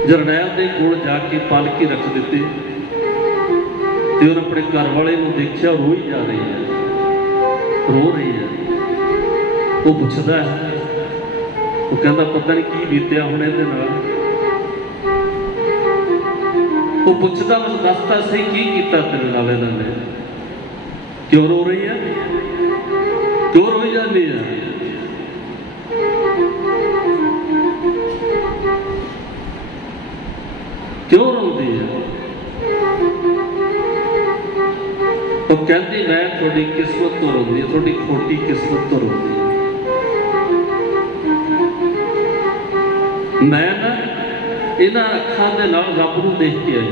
जरनैल दे कोल जाके पालकी रख दी, ते उन्हें अपने घरवाले नूं देखिया, रोई जा रही है, रो रही है। वो पुछदा है, वो कहता पता नहीं की बीतिया हुण इहदे नाल। वो पुछदा मैनूं दसदा सही की कीता तेरे नाल इहनां ने, क्यों रो रही है, क्यों रोई जाती है। क्यों रोती है। वो कहती मैं थोड़ी किस्मत तो रोती, थोड़ी खोटी किस्मत तो रोती, मैं ना इन्हां अखां दे नाल रब नूं देख के आई।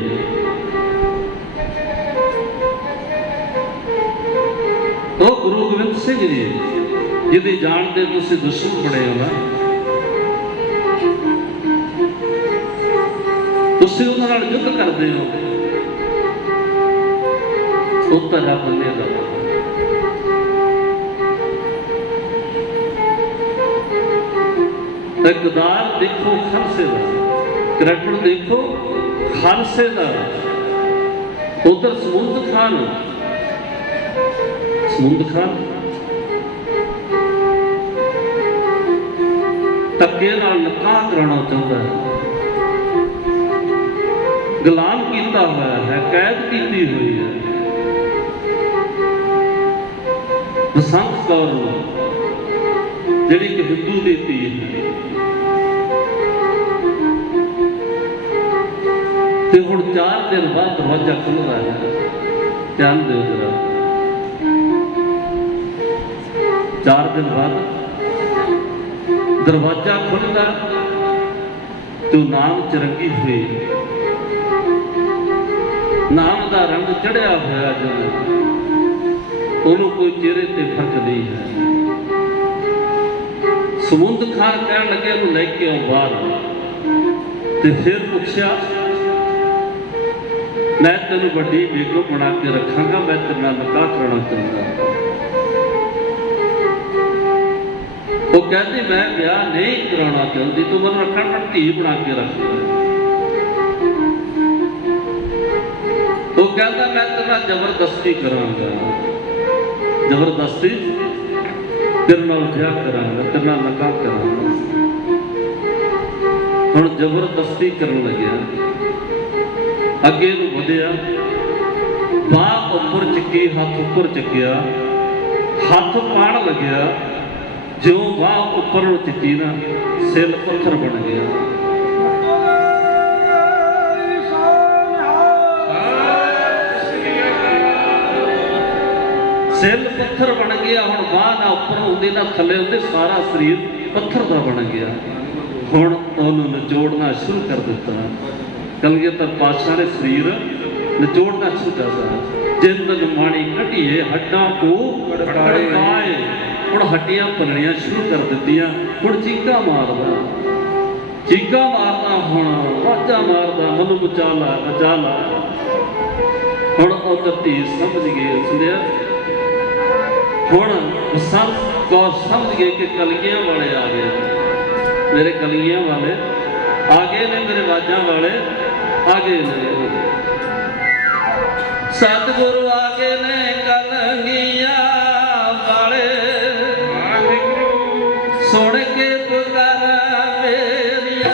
तो गुरु गोबिंद सिंह जी जिहदी जान दे तुसीं दुश्मन बने हो ना, तुसीं उन्हां नाल युद्ध करदे हो, ਉਹ ਤਾਂ ਰੱਬ ਨੇ ਦਾ इकदार देखो खालसे का, करैक्टर देखो खालसे का। उधर समुंद खान धक्के नाल निकाह कराना चाहता है, गुलाम किया हुआ है, कैद की हुई है। बसंत कौर जी हिंदू की धी है, हुण 4 दिन बाद दरवाजा खुलता है। ध्यान दो जरा, 4 दिन बाद दरवाजा खुलता तो नाम चरंगी हुई, नाम का रंग चढ़िया होया जो कोई चेहरे ते फर्क नहीं है। समुंद खान कह लगे उन्हें लेके आओ बाहर, ते फिर पूछा मैं तेन बड़ी बेगम बना के रखांगा, मैं तेरे नाल निकाह कराना चाहता। वो कहती मैं ब्याह नहीं कराना चाहती, तू मैं रखना धी बना के रख। वो कहता मैं तेरे नाल जबरदस्ती करांगा, जबरदस्ती तेरे नाल ब्याह करांगा, तेरे नाल निकाह करांगा। हुण जबरदस्ती करन लग्या, अगे नूं वधिया, बाह उपर चुकी, हाथ उपर चुकिया, हाथ पाण लग्या, जो बाह उपर चुकी ना सिल पत्थर बन गया। सिल पत्थर बन गया। हुण बाह ना उपर होंदी ना थले होंदी, सारा शरीर पत्थर का बन गया। हुण उन्होंने निचोड़ना शुरू कर दिता। कलगीधर पातशाह ने शरीर निचोड़ना शुरू कर दिया। जिंदन माणी कटिए हड्डां को कड़काए, हुण हड्डियां भननियां शुरू कर दित्तियां। हुण चीका मारदा, चीका मारदा, हुण वाजा मारदा, मनु बचा ला, बचा ला। हुण उधर धी समझ गई, सुनिया हुण बसंत कौर समझ गए कि कलगियां वाले आ गए, मेरे कलगियां वाले आ गए ने, मेरे वाजा वाले आ गए ने। सतगुरु आ गए ने कलगियां वाले, सुन के पुकारा मेरिया।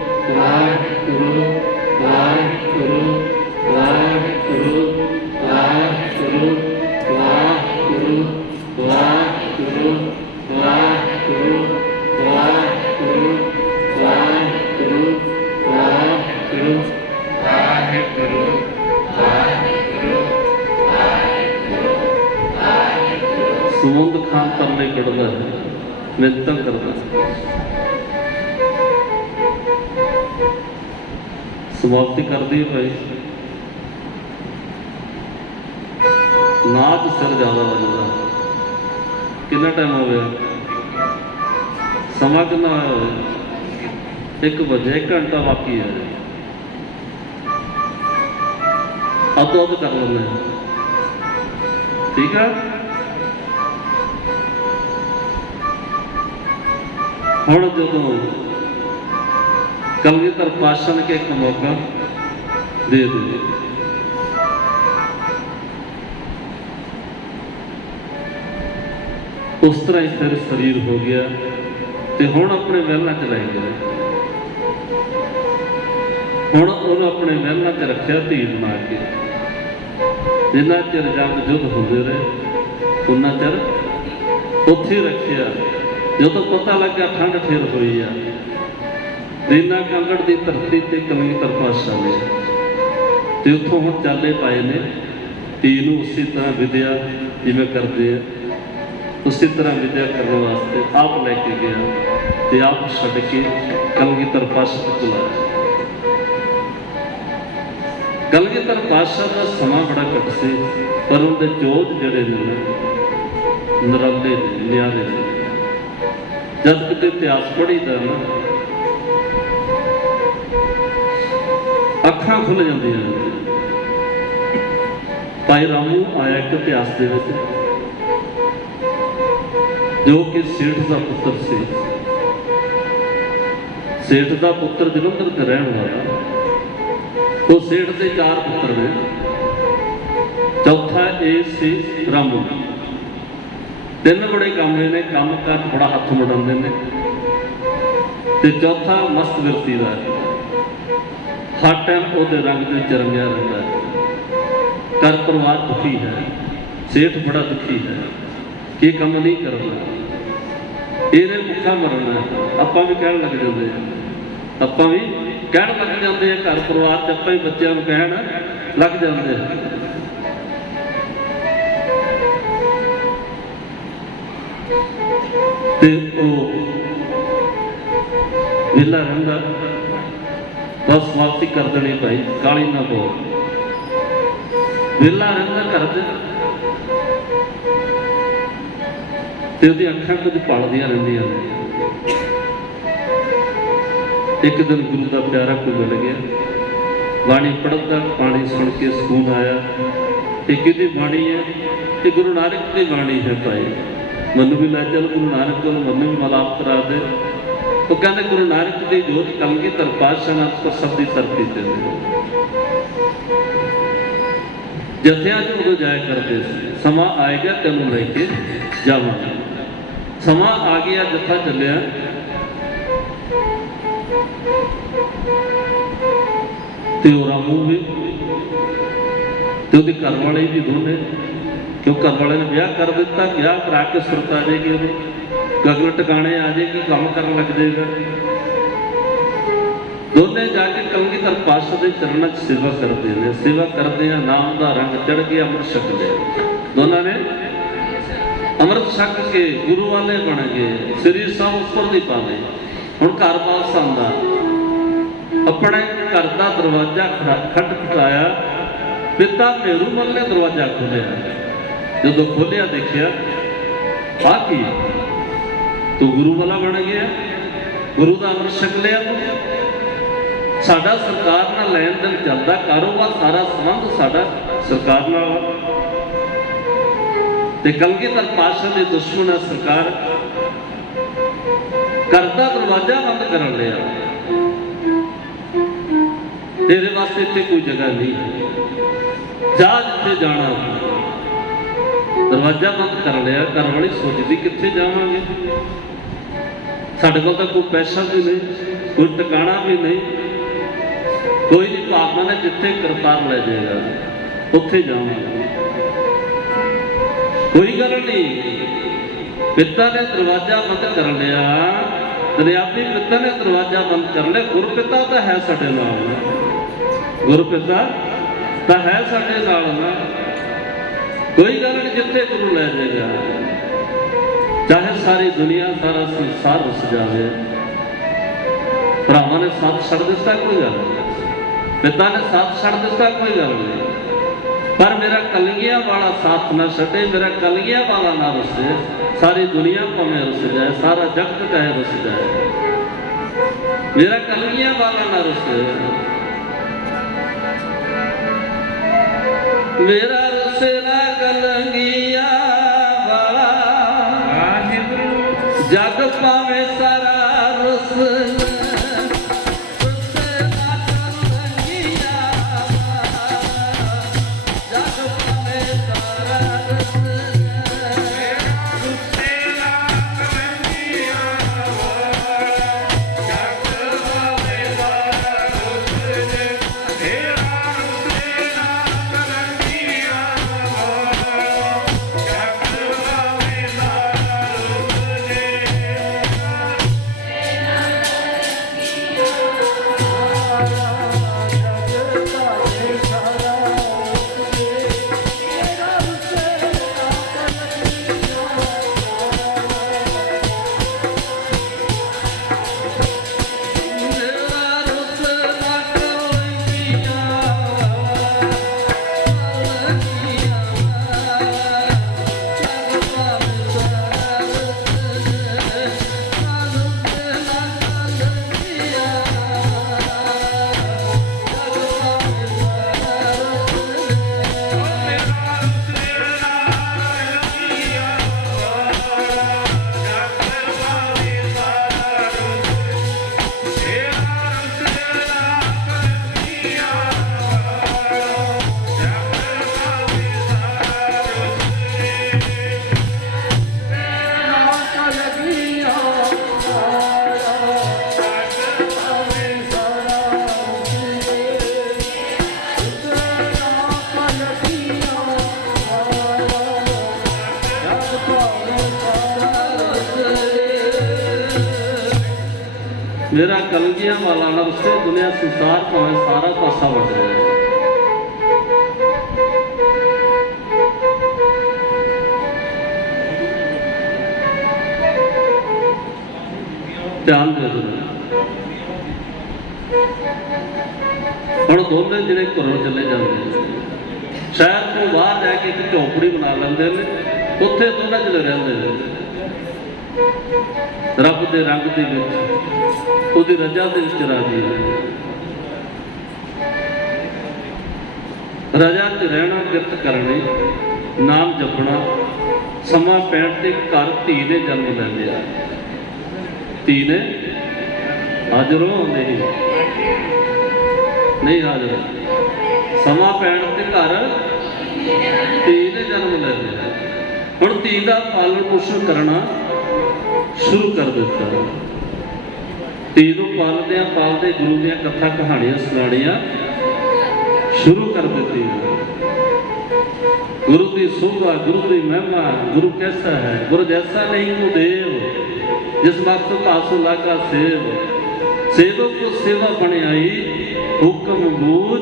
ਵਾਹਿਗੁਰੂ ਵਾਹਿਗੁਰੂ ਵਾਹਿਗੁਰੂ ਵਾਹਿਗੁਰੂ ਵਾਹਿਗੁਰੂ ਵਾਹਿਗੁਰੂ ਵਾਹਿਗੁਰੂ ਵਾਹਿਗੁਰੂ ਵਾਹਿਗੁਰੂ ਵਾਹਿਗੁਰੂ ਵਾਹਿਗੁਰੂ ਸੁਮੰਦ ਖਾਨ ਤਰਲੇ ਕੱਢਦਾ ਹੈ, ਮਿੰਨਤਾਂ ਕਰਦਾ ਹੈ। ਸਮਾਪਤੀ ਕਰਦੀ ਹੈ ਭਾਈ। ਨਾਚ ਸਿਰ ਜ਼ਿਆਦਾ ਵੱਜਦਾ। ਕਿੰਨਾ ਟਾਈਮ ਹੋ ਗਿਆ? ਸਮਾਂ ਕਿੰਨਾ ਹੋਇਆ ਹੋਇਆ? 1 ਵਜੇ, 1 ਘੰਟਾ ਬਾਕੀ ਹੈ। ਅੱਧੋ ਅੱਧ ਕਰ ਲੈਂਦੇ ਹਾਂ, ਠੀਕ ਆ। ਹੁਣ ਜਦੋਂ ਕਲਗੀਧਰ ਪਾਤਸ਼ਾਹ ਨੇ ਇੱਕ ਮੌਕਾ ਦੇ ਦਿੱਤਾ, ਉਸ ਤਰ੍ਹਾਂ ਹੀ ਫਿਰ ਸਰੀਰ ਹੋ ਗਿਆ ਤੇ ਹੁਣ ਆਪਣੇ ਮਹਿਲਾਂ 'ਚ ਲੈ ਗਏ। ਹੁਣ ਉਹਨੂੰ ਆਪਣੇ ਮਹਿਲਾਂ 'ਚ ਰੱਖਿਆ ਧੀ ਬਣਾ ਕੇ। ਜਿੰਨਾ ਚਿਰ ਜੰਗ ਯੁੱਧ ਹੁੰਦੇ ਰਹੇ ਉਹਨਾਂ ਚਿਰ ਉੱਥੇ ਰੱਖਿਆ। ਜਦੋਂ ਪਤਾ ਲੱਗਾ ਠੰਡ ਫਿਰ ਹੋਈ ਆ, ਦੀਨਾ ਕੰਗੜ ਦੀ ਧਰਤੀ ਤੇ ਕਲਗੀਧਰ ਪਾਤਸ਼ਾਹ ਨੇ ਤੇ ਉੱਥੋਂ ਹੁਣ ਚਾਲੇ ਪਾਏ ਨੇ ਧੀ ਨੂੰ ਉਸੇ ਤਰ੍ਹਾਂ ਵਿਦਿਆ ਜਿਵੇਂ ਕਰਦੇ ਆ, ਉਸੇ ਤਰ੍ਹਾਂ ਵਿਦਿਆ ਕਰਨ ਵਾਸਤੇ ਆਪ ਲੈ ਕੇ ਗਿਆ ਤੇ ਆਪ ਛੱਡ ਕੇ ਕਲਗੀਧਰ ਪਾਤਸ਼ਾਹ ਕੋਲ ਆਇਆ। ਕਲਗੀਧਰ ਪਾਤਸ਼ਾਹ ਦਾ ਸਮਾਂ ਬੜਾ ਘੱਟ ਸੀ, ਪਰ ਉਹਦੇ ਜੋਧ ਜਿਹੜੇ ਨੇ ਨਰਾਲੇ ਨੇ, ਨਿਆਰੇ ਨੇ। ਜਦ ਕਿਤੇ ਇਤਿਹਾਸ ਪੜ੍ਹੀਦਾ ਨਾ, ਅੱਖਾਂ ਖੁੱਲ ਜਾਂਦੀਆਂ ਨੇ। ਭਾਈ ਰਾਮੂ ਆਇਆ ਇੱਕ ਇਤਿਹਾਸ ਦੇ ਵਿੱਚ, ਜੋ ਕਿ ਸੇਠ ਦਾ ਪੁੱਤਰ ਸੀ। ਸੇਠ ਦਾ ਪੁੱਤਰ ਜਲੰਧਰ ਤੇ ਰਹਿਣ ਵਾਲਾ। ਉਹ ਸੇਠ ਦੇ 4 ਪੁੱਤਰ ਨੇ, ਚੌਥਾ ਇਹ ਸੀ ਰਾਮੂ। 3 ਬੜੇ ਕਾਮੇ ਨੇ, ਕੰਮ ਕਰ ਬੜਾ ਹੱਥ ਮੁੜਾਉਂਦੇ ਨੇ, ਤੇ ਚੌਥਾ ਮਸਤ ਵਿਰਤੀ ਦਾ ਹੈ। ਹਰ ਟਾਈਮ ਉਹਦੇ ਰੰਗ ਦੇ ਵਿੱਚ ਰੰਗਿਆ ਰਹਿੰਦਾ ਹੈ। ਘਰ ਪਰਿਵਾਰ ਦੁਖੀ ਹੈ, ਸੇਠ ਬੜਾ ਦੁਖੀ ਹੈ ਕਿ ਇਹ ਕੰਮ ਨਹੀਂ ਕਰਦਾ, ਇਹਨੇ ਭੁੱਖਾ ਮਰਨਾ। ਆਪਾਂ ਵੀ ਕਹਿਣ ਲੱਗ ਜਾਂਦੇ ਆ, ਆਪਾਂ ਵੀ ਕਹਿਣ ਲੱਗ ਜਾਂਦੇ ਆ, ਘਰ ਪਰਿਵਾਰ 'ਚ ਆਪਾਂ ਹੀ ਬੱਚਿਆਂ ਨੂੰ ਕਹਿਣ ਲੱਗ ਜਾਂਦੇ ਆ। ਤੇ ਉਹ ਵਿਹਲਾ ਰਹਿੰਦਾ। ਬਸ ਸਮਾਪਤੀ ਕਰ ਦੇਣੀ ਭਾਈ, ਕਾਲੀ ਨਾ ਪਾਓ। ਵਿਹਲਾ ਰਹਿੰਦਾ ਘਰ 'ਚ ਤੇ ਉਹਦੀਆਂ ਅੱਖਾਂ ਕੁਝ ਪਲਦੀਆਂ ਰਹਿੰਦੀਆਂ ਨੇ। ਇੱਕ ਦਿਨ ਗੁਰੂ ਦਾ ਪਿਆਰਾ ਕੋਈ ਮਿਲ ਗਿਆ, ਬਾਣੀ ਪੜ੍ਹਦਾ, ਬਾਣੀ ਸੁਣ ਕੇ ਸਕੂਨ ਆਇਆ। ਇਹ ਕਿਹਦੀ ਬਾਣੀ ਹੈ? ਇਹ ਗੁਰੂ ਨਾਨਕ ਦੀ ਬਾਣੀ ਹੈ ਭਾਈ। ਮੈਨੂੰ ਵੀ ਲੈ ਚੱਲ ਗੁਰੂ ਨਾਨਕ ਕੋਲ, ਮੈਨੂੰ ਵੀ ਮਲਾਪ ਕਰਾ ਦੇ। ਉਹ ਕਹਿੰਦੇ ਗੁਰੂ ਨਾਨਕ ਦੀ ਜੋਤ ਕਲਗੀਧਰ ਪਾਤਸ਼ਾਹ ਨਾਲ ਸਭ ਦੀ ਧਰਤੀ ਤੇ ਜਥਿਆਂ 'ਚ ਉਦੋਂ ਜਾਇਆ ਕਰਦੇ ਸੀ। ਸਮਾਂ ਆਏਗਾ ਤੈਨੂੰ ਲੈ ਕੇ ਜਾਵਾਂਗੇ। ਸਮਾਂ ਆ ਗਿਆ, ਜਥਾ ਚੱਲਿਆ। ਤੇ ਉਹ ਰਾਮੂ ਵੀ ਤੇ ਉਹਦੇ ਘਰ ਵਾਲੇ ਵੀ ਦੋਨੇ, ਕਿਉਂ ਘਰ ਵਾਲੇ ਨੇ ਵਿਆਹ ਕਰ ਦਿੱਤਾ। ਵਿਆਹ ਕਰਾ ਕੇ ਸੁਰਤ ਆ ਜਾਏਗੀ, ਉਹਨੂੰ ਗਗਨ ਟਿਕਾਣੇ ਆ ਜਾਏਗੀ, ਕੰਮ ਕਰਨ ਲੱਗ ਜਾਏਗਾ। ਦੋਨੇ ਜਾ ਕੇ ਕਲਗੀਧਰ ਪਾਤਸ਼ਾਹ ਦੇ ਚਰਨਾਂ 'ਚ ਸੇਵਾ ਕਰਦੇ ਨੇ। ਸੇਵਾ ਕਰਦੇ ਆ, ਨਾਮ ਦਾ ਰੰਗ ਚੜ ਗਿਆ, ਅੰਮ੍ਰਿਤ ਛਕ ਲਿਆ। ਦੋਨਾਂ ਨੇ ਅੰਮ੍ਰਿਤ ਛਕ ਕੇ ਗੁਰੂ ਵਾਲੇ ਬਣ ਗਏ, ਸਰੀਰ ਸਭ ਉੱਪਰ ਦੀ ਪਾ ਲਏ। ਹੁਣ ਘਰ ਵਾਪਸ ਆਉਂਦਾ, ਆਪਣੇ ਘਰ ਦਾ ਦਰਵਾਜ਼ਾ ਖਟਖਟਾਇਆ। ਪਿਤਾ ਮੇਰੂ ਮੱਲ ਨੇ ਦਰਵਾਜ਼ਾ ਖੋਲ੍ਹਿਆ। ਜਦੋਂ ਖੋਲ੍ਹਿਆ ਦੇਖਿਆ, ਆ ਕੀ? ਤੂੰ ਗੁਰੂ ਵਾਲਾ ਬਣ ਗਿਆ, ਗੁਰੂ ਦਾ ਅੰਮ੍ਰਿਤ ਛਕ ਲਿਆ ਤੂੰ। ਸਾਡਾ ਸਰਕਾਰ ਨਾਲ ਲੈਣ ਦੇਣ ਚੱਲਦਾ, ਕਾਰੋਬਾਰ ਸਾਰਾ ਸੰਬੰਧ ਸਾਡਾ ਸਰਕਾਰ ਨਾਲ। ਤੇ ਕਲਗੀਧਰ ਪਾਤਸ਼ਾਹ ਦੇ ਦੁਸ਼ਮਣ ਹੈ ਸਰਕਾਰ। ਘਰ ਦਾ ਦਰਵਾਜ਼ਾ ਬੰਦ ਕਰਨ ਲਿਆ। ਤੇਰੇ ਵਾਸਤੇ ਇੱਥੇ ਕੋਈ ਜਗ੍ਹਾ ਨਹੀਂ, ਜਾ ਜਿੱਥੇ ਜਾਣਾ। ਦਰਵਾਜ਼ਾ ਬੰਦ ਕਰ ਲਿਆ। ਘਰ ਵਾਲੀ ਸੋਚਦੀ ਕਿੱਥੇ ਜਾਵਾਂਗੇ, ਸਾਡੇ ਕੋਲ ਤਾਂ ਕੋਈ ਪੈਸਾ ਵੀ ਨਹੀਂ, ਕੋਈ ਟਿਕਾਣਾ ਵੀ ਨਹੀਂ। ਕੋਈ ਨਹੀਂ ਭਾਵਨਾ ਨੇ ਜਿੱਥੇ ਕਰਤਾਰ ਲੈ ਜਾਏਗਾ ਉੱਥੇ ਜਾਵਾਂਗਾ। ਕੋਈ ਗੱਲ ਨਹੀਂ, ਪਿਤਾ ਨੇ ਦਰਵਾਜ਼ਾ ਬੰਦ ਕਰ ਲਿਆ, ਦਰਿਆਪੀ ਪਿਤਾ ਨੇ ਦਰਵਾਜ਼ਾ ਬੰਦ ਕਰ ਲਿਆ, ਗੁਰਪਿਤਾ ਤਾਂ ਹੈ ਸਾਡੇ ਨਾਲ, ਗੁਰਪਿਤਾ ਤਾਂ ਹੈ ਸਾਡੇ ਨਾਲ ਨਾ। ਕੋਈ ਗੱਲ ਨਹੀਂ, ਜਿੱਥੇ ਗੁਰੂ ਲੈ ਜਾਏਗਾ, ਚਾਹੇ ਸਾਰੀ ਦੁਨੀਆ ਸਾਰਾ ਸੰਸਾਰ ਰੁੱਸ ਜਾਵੇ, ਭਰਾਵਾਂ ਨੇ ਸਾਥ ਛੱਡ ਦਿੱਤਾ ਕੋਈ ਗੱਲ ਨਹੀਂ, ਪਿਤਾ ਨੇ ਸਾਥ ਛੱਡ ਦਿੱਤਾ ਕੋਈ ਗੱਲ ਨਹੀਂ, ਪਰ ਮੇਰਾ ਕਲਗੀਆਂ ਵਾਲਾ ਸਾਥ ਨਾ ਛੱਡੇ, ਮੇਰਾ kaliya ਵਾਲਾ ਨਾ ਰੁੱਸੇ। ਸਾਰੀ ਦੁਨੀਆ ਭਾਵੇਂ ਰੁੱਸ ਜਾਏ, ਸਾਰਾ ਜਗਤ ਚਾਹੇ ਰੁੱਸ ਜਾਏ, ਮੇਰਾ kaliya ਵਾਲਾ ਨਾ ਰੁੱਸੇ। ਮੇਰਾ ਰੁੱਸੇ ਨਾ kaliya ਵਾਲਾ, ਜਗ ਭਾਵੇਂ ਸਾਰਾ ਰੁੱਸ ਮੇਰਾ kaliya ਵਾਲਾ ਨਾ ਰੁੱਸੇ, ਦੁਨੀਆ ਸੰਸਾਰ ਭਾਵੇਂ ਸਾਰਾ ਪਾਸਾ ਵੱਟ ਜਾਏ। ਧਿਆਨ ਦੇ ਦਿਓ। ਹੁਣ ਦੋਨੇ ਜਿਹੜੇ ਘਰੋਂ ਚਲੇ ਜਾਂਦੇ, ਸ਼ਹਿਰ ਤੋਂ ਬਾਹਰ ਜਾ ਕੇ ਇੱਕ ਝੌਂਪੜੀ ਬਣਾ ਲੈਂਦੇ ਨੇ, ਉੱਥੇ ਦੋਨਾਂ ਜਿਹੜੇ ਰਹਿੰਦੇ ਨੇ, ਰੱਬ ਦੇ ਰੰਗ ਦੇ ਵਿੱਚ, ਉਹਦੀ ਰਜ਼ਾ ਦੇ ਵਿੱਚ ਰਾਜੀ ਹੈ। ਰਜ਼ਾ 'ਚ ਰਹਿਣਾ, ਕਿਰਤ ਕਰਨੀ, ਨਾਮ ਜਪਣਾ, ਸਮਾਂ ਪੈਣ ਤੇ ਘਰ ਧੀ ਨੇ ਜਨਮ ਲੈ ਲਿਆ। ਧੀ ਨੇ ਹਾਜ਼ਰ ਹੋ ਨਹੀਂ ਹਾਜ਼ਰ, ਸਮਾਂ ਪੈਣ ਤੇ ਘਰ ਧੀ ਨੇ ਜਨਮ ਲੈ ਲਿਆ। ਹੁਣ ਧੀ ਦਾ ਪਾਲਣ ਪੋਸ਼ਣ ਕਰਨਾ ਸ਼ੁਰੂ ਕਰ ਦਿੱਤਾ। ਧੀ ਨੂੰ ਪਾਲਦਿਆਂ ਪਾਲਦੇ ਗੁਰੂ ਦੀਆਂ ਕਥਾ ਕਹਾਣੀਆਂ ਸੁਣਾਉਣੀਆਂ ਸ਼ੁਰੂ ਕਰ ਦਿੱਤੀ। ਗੁਰੂ ਦੀ ਸੋਭਾ, ਗੁਰੂ ਦੀ ਮਹਿਮਾ, ਗੁਰੂ ਕੈਸਾ ਹੈ, ਗੁਰੂ ਜੈਸਾ ਨਹੀਂ ਕੋ ਦੇਵ, ਜਿਸ ਵਕਤ ਪਾਸੋਂ ਲਾਗਾ ਸੇਵ, ਸੇਵਕ ਕੋ ਸੇਵਾ ਬਣਾਈ, ਹੁਕਮ ਬੂਝ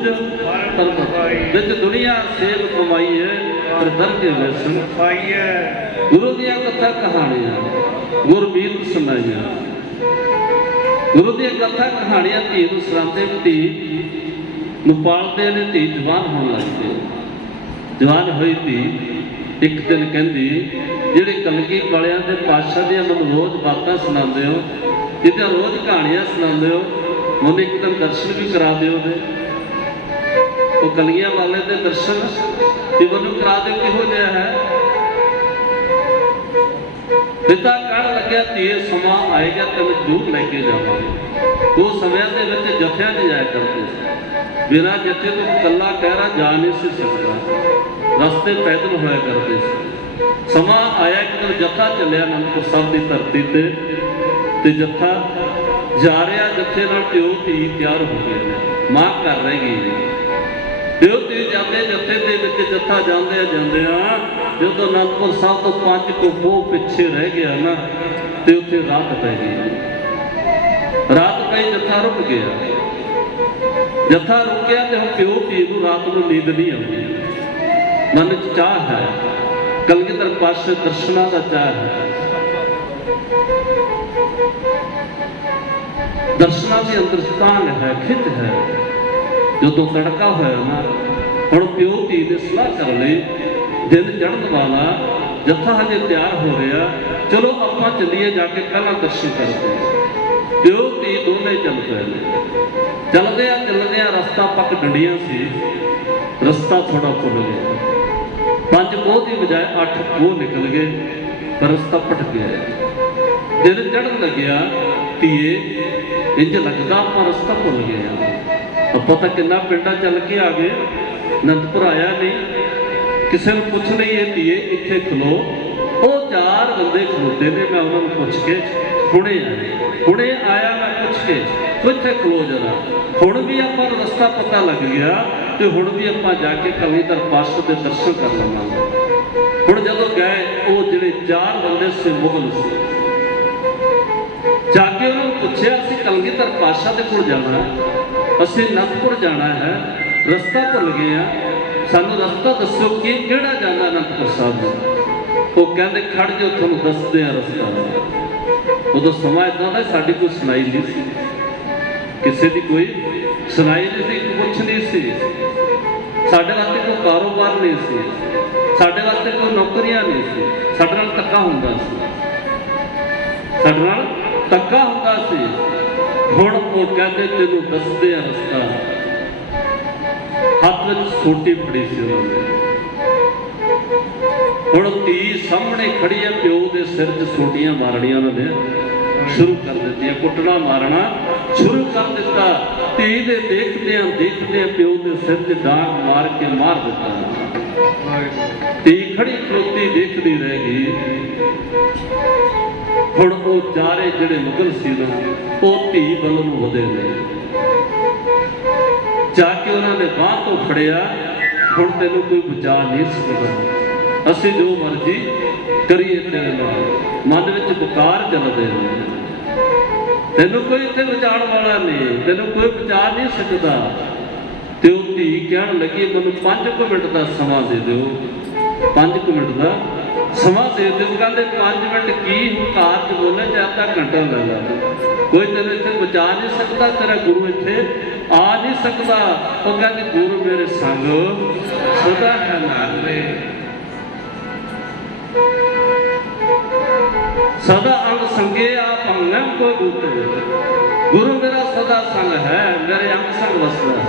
ਵਿੱਚ ਦੁਨੀਆ ਸੇਵ ਕਮਾਈ ਹੈ, ਪਰ ਦਰ ਕੇ ਵੈਸਨ ਪਾਈ ਹੈ। ਗੁਰੂ ਦੀਆਂ ਕਥਾ ਕਹਾਣੀਆਂ ਗੁਰਬੀਤ ਸੁਣਾਈਆਂ, ਗੁਰੂ ਦੀਆਂ ਕਥਾ ਕਹਾਣੀਆਂ ਧੀ ਨੂੰ ਸੁਣਾਉਂਦੇ, ਧੀ ਨੂੰ ਪਾਲਦੇ ਨੇ, ਧੀ ਜਵਾਨ ਹੋਣ ਲੱਗ ਪਈ। ਜਵਾਨ ਹੋਈ ਧੀ ਇੱਕ ਦਿਨ ਕਹਿੰਦੀ, ਜਿਹੜੇ ਕਲਗੀ ਵਾਲਿਆਂ ਦੇ ਪਾਤਸ਼ਾਹ ਦੀਆਂ ਮੈਨੂੰ ਰੋਜ਼ ਬਾਤਾਂ ਸੁਣਾਉਂਦੇ ਹੋ, ਜਿੱਦਾਂ ਰੋਜ਼ ਕਹਾਣੀਆਂ ਸੁਣਾਉਂਦੇ ਹੋ, ਮੈਨੂੰ ਇੱਕ ਦਿਨ ਦਰਸ਼ਨ ਵੀ ਕਰਾ ਦਿਓ। ਉਹ ਕਲਗੀਆਂ ਵਾਲੇ ਦੇ ਦਰਸ਼ਨ ਵੀ ਮੈਨੂੰ ਕਰਾ ਦਿਓ, ਕਿਹੋ ਜਿਹਾ ਹੈ। ਪਿਤਾ ਕਹਿਣ ਲੱਗਿਆ, ਧੀਏ ਸਮਾਂ ਆਏਗਾ ਤੈਨੂੰ ਜ਼ਰੂਰ ਲੈ ਕੇ ਜਾਵਾਂਗੇ। ਉਹ ਸਮਿਆਂ ਦੇ ਵਿੱਚ ਜਥਿਆਂ 'ਚ ਜਾਇਆ ਕਰਦੇ ਸੀ, ਬਿਨਾਂ ਜਥੇ ਤੋਂ ਇਕੱਲਾ ਕਹਿਰਾ ਜਾ ਨਹੀਂ ਸੀ ਸਕਦਾ, ਰਸਤੇ ਪੈਦਲ ਹੋਇਆ ਕਰਦੇ ਸੀ। ਸਮਾਂ ਆਇਆ ਇੱਕ ਦਿਨ ਜਥਾ ਚੱਲਿਆ ਅਨੰਦਪੁਰ ਸਾਹਿਬ ਦੀ ਧਰਤੀ ਤੇ ਜਥਾ ਜਾ ਰਿਹਾ, ਜੱਥੇ ਨਾਲ ਪਿਓ ਧੀ ਤਿਆਰ ਹੋ ਗਏ ਨੇ, ਮਾਂ ਘਰ ਰਹਿ ਗਈ ਨੇ। ਪਿਓ ਧੀ ਜਾਂਦੇ ਜੱਥੇ ਦੇ ਵਿੱਚ, ਜੱਥਾ ਜਾਂਦੇ ਆ ਜਦੋਂ ਅਨੰਦਪੁਰ ਸਾਹਿਬ ਤੋਂ 5 ਕੋਹ ਪਿੱਛੇ ਰਹਿ ਗਿਆ ਨਾ ਤੇ ਉੱਥੇ ਰਾਤ ਪੈ ਗਈ। ਰਾਤ ਪਈ, ਜੱਥਾ ਰੁਕ ਗਿਆ। ਜੱਥਾ ਰੁਕਿਆ ਤੇ ਹੁਣ ਪਿਓ ਧੀ ਨੂੰ ਰਾਤ ਨੂੰ ਨੀਂਦ ਨਹੀਂ ਆਉਂਦੀ। ਮਨ 'ਚ ਚਾਹ ਹੈ, ਕਲਗੀਧਰ ਪਾਤਸ਼ਾਹ ਦਰਸ਼ਨਾਂ ਦਾ ਚਾਹ ਹੈ, ਦਰਸ਼ਨਾਂ ਦੇ ਅੰਦਰ ਸਥਾਨ ਹੈ, ਖਿੱਚ ਹੈ। ਜਦੋਂ ਤੜਕਾ ਹੋਇਆ ਨਾ, ਹੁਣ ਪਿਓ ਧੀ ਨੇ ਸਲਾਹ ਕਰ ਲਈ, ਦਿਨ ਚੜ੍ਹਨ ਵਾਲਾ, ਜੱਥਾ ਹਜੇ ਤਿਆਰ ਹੋ ਰਿਹਾ, ਚਲੋ ਆਪਾਂ ਚੱਲੀਏ ਜਾ ਕੇ ਪਹਿਲਾਂ ਦਰਸ਼ਨ ਕਰਦੇ। ਪਿਓ ਧੀ ਦੋਨੇ ਚੱਲ ਪਏ ਨੇ। ਚੱਲਦੇ ਆ ਰਸਤਾ ਪੱਕ ਡੰਡੀਆਂ ਸੀ, ਰਸਤਾ ਥੋੜਾ ਭੁੱਲ ਗਿਆ। 5 ਕੋਹ ਦੀ ਬਜਾਏ 8 ਕੋਹ ਨਿਕਲ ਗਏ, ਪਰ ਰਸਤਾ ਭਟਕ ਗਿਆ। ਦਿਨ ਚੜ੍ਹਨ ਲੱਗਿਆ, ਧੀਏ ਇੰਜ ਲੱਗਦਾ ਆਪਾਂ ਰਸਤਾ ਭੁੱਲ ਗਏ ਆ। ਆਪਾਂ ਤਾਂ ਕਿੰਨਾ ਪਿੰਡਾਂ ਚੱਲ ਕੇ ਆ ਗਏ, ਅਨੰਦਪੁਰ ਆਇਆ ਨਹੀਂ, ਕਿਸੇ ਨੂੰ ਪੁੱਛ ਲਈਏ ਧੀਏ ਇੱਥੇ ਖਲੋ। ਉਹ 4 ਬੰਦੇ ਖਲੋਤੇ ਨੇ, ਮੈਂ ਉਹਨਾਂ ਨੂੰ ਪੁੱਛ ਕੇ ਹੁਣੇ ਆਇਆ ਮੈਂ ਪੁੱਛ ਕੇ, ਇੱਥੇ ਖਲੋ ਜਰਾ। ਹੁਣ ਵੀ ਆਪਾਂ ਨੂੰ ਰਸਤਾ ਪਤਾ ਲੱਗ ਗਿਆ ਤੇ ਹੁਣ ਵੀ ਆਪਾਂ ਜਾ ਕੇ ਕਲਗੀਧਰ ਪਾਤਸ਼ਾਹ ਦੇ ਦਰਸ਼ਨ ਕਰ ਲਵਾਂਗੇ। ਹੁਣ ਜਦੋਂ ਗਏ, ਉਹ ਜਿਹੜੇ 4 ਬੰਦੇ ਸੀ ਮੁਗਲ ਸੀ, ਜਾ ਕੇ ਉਹਨਾਂ ਨੂੰ ਪੁੱਛਿਆ, ਅਸੀਂ ਕਲਗੀਧਰ ਪਾਤਸ਼ਾਹ ਦੇ ਕੋਲ ਜਾਣਾ, ਅਸੀਂ ਅਨੰਦਪੁਰ ਜਾਣਾ ਹੈ, ਰਸਤਾ ਭੁੱਲ ਗਏ ਆ, ਸਾਨੂੰ ਰਸਤਾ ਦੱਸੋ ਕਿ ਕਿਹੜਾ ਜਾਂਦਾ ਅਨੰਦਪੁਰ ਸਾਹਿਬ ਨੂੰ। ਉਹ ਕਹਿੰਦੇ ਖੜ ਜਾਓ, ਤੁਹਾਨੂੰ ਦੱਸਦੇ ਆ ਰਸਤਾ। ਉਦੋਂ ਸਮਾਂ ਇੱਦਾਂ ਦਾ ਸਾਡੀ ਕੋਈ ਸੁਣਾਈ ਨਹੀਂ ਸੀ, ਕਿਸੇ ਦੀ ਕੋਈ ਸੁਣਾਈ ਨਹੀਂ ਸੀ, ਕੁਛ ਨਹੀਂ ਸੀ। ਸਾਡੇ ਵਾਸਤੇ ਕੋਈ ਕਾਰੋਬਾਰ ਨਹੀਂ ਸੀ, ਸਾਡੇ ਵਾਸਤੇ ਕੋਈ ਨੌਕਰੀਆਂ ਨਹੀਂ ਸੀ। ਸਾਡੇ ਨਾਲ ਧੱਕਾ ਹੁੰਦਾ ਸੀ, ਹੁਣ ਉਹ ਕਹਿੰਦੇ ਤੈਨੂੰ ਦੱਸਦੇ ਆ ਰਸਤਾ। ਹੱਥ ਵਿੱਚ ਸੋਟੀ ਫੜੀ ਸੀ ਉਹਨਾਂ ਨੇ। ਹੁਣ ਧੀ ਸਾਹਮਣੇ ਖੜੀ ਹੈ, ਪਿਓ ਦੇ ਸਿਰ 'ਚ ਸੋਟੀਆਂ ਮਾਰਨੀਆਂ ਉਹਨਾਂ ਨੇ ਸ਼ੁਰੂ ਕਰ ਦਿੱਤੀਆਂ, ਕੁੱਟਣਾ ਮਾਰਨਾ ਸ਼ੁਰੂ ਕਰ ਦਿੱਤਾ। ਧੀ ਦੇ ਦੇਖਦਿਆਂ ਪਿਓ ਦੇ ਸਿਰ 'ਤੇ ਡਾਂਗ ਮਾਰ ਕੇ ਮਾਰ ਦਿੱਤਾ। ਧੀ ਖੜੀ ਖਲੋਤੀ ਦੇਖਦੀ ਰਹਿ ਗਈ। ਹੁਣ ਉਹ 4 ਜਿਹੜੇ ਮੁਗਲ ਸੀ ਨਾ, ਉਹ ਧੀ ਵੱਲ ਨੂੰ ਵਧੇ ਨੇ। ਜਾ ਕੇ ਉਹਨਾਂ ਨੇ ਬਾਂਹ ਤੋਂ ਫੜਿਆ, ਹੁਣ ਤੈਨੂੰ ਕੋਈ ਬਚਾ ਨਹੀਂ ਸਕਦਾ, ਅਸੀਂ ਜੋ ਮਰਜ਼ੀ ਕਰੀਏ ਤੇਰੇ ਨਾਲ। ਮਨ ਵਿੱਚ ਬੁਕਾਰ ਚੱਲਦੇ ਨੇ, ਤੈਨੂੰ ਕੋਈ ਇੱਥੇ ਬਚਾਉਣ ਵਾਲਾ ਨਹੀਂ, ਤੈਨੂੰ ਕੋਈ ਬਚਾ ਨਹੀਂ ਸਕਦਾ। ਤੇ ਉਹ ਧੀ ਕਹਿਣ ਲੱਗੀ, ਮੈਨੂੰ 5 ਮਿੰਟ ਦਾ ਸਮਾਂ ਦੇ ਦਿਓ, 5 ਮਿੰਟ ਦਾ ਸਮਾਂ ਦੇ ਦਿਓ। ਕਹਿੰਦੇ 5 ਮਿੰਟ ਕੀ, ਹੰਕਾਰ 'ਚ ਬੋਲੇ ਜਾਂ ਅੱਧਾ ਘੰਟਾ ਲੈ ਲਾ, ਕੋਈ ਤੈਨੂੰ ਇੱਥੇ ਬਚਾ ਨਹੀਂ ਸਕਦਾ, ਤੇਰਾ ਗੁਰੂ ਇੱਥੇ ਆ ਨਹੀਂ ਸਕਦਾ। ਉਹ ਕਹਿੰਦੇ ਗੁਰੂ ਮੇਰੇ ਸੰਗ ਸਦਾ ਹੈ ਨਾਲੇ, ਸਦਾ ਅੰਗ ਸੰਗੇ ਆਪ ਅੰਗਮ ਕੋ ਦੂਤੇ। ਗੁਰੂ ਮੇਰਾ ਸਦਾ ਸੰਗ ਹੈ, ਮੇਰੇ ਅੰਗ ਸੰਗ ਵਸਦਾ ਹੈ।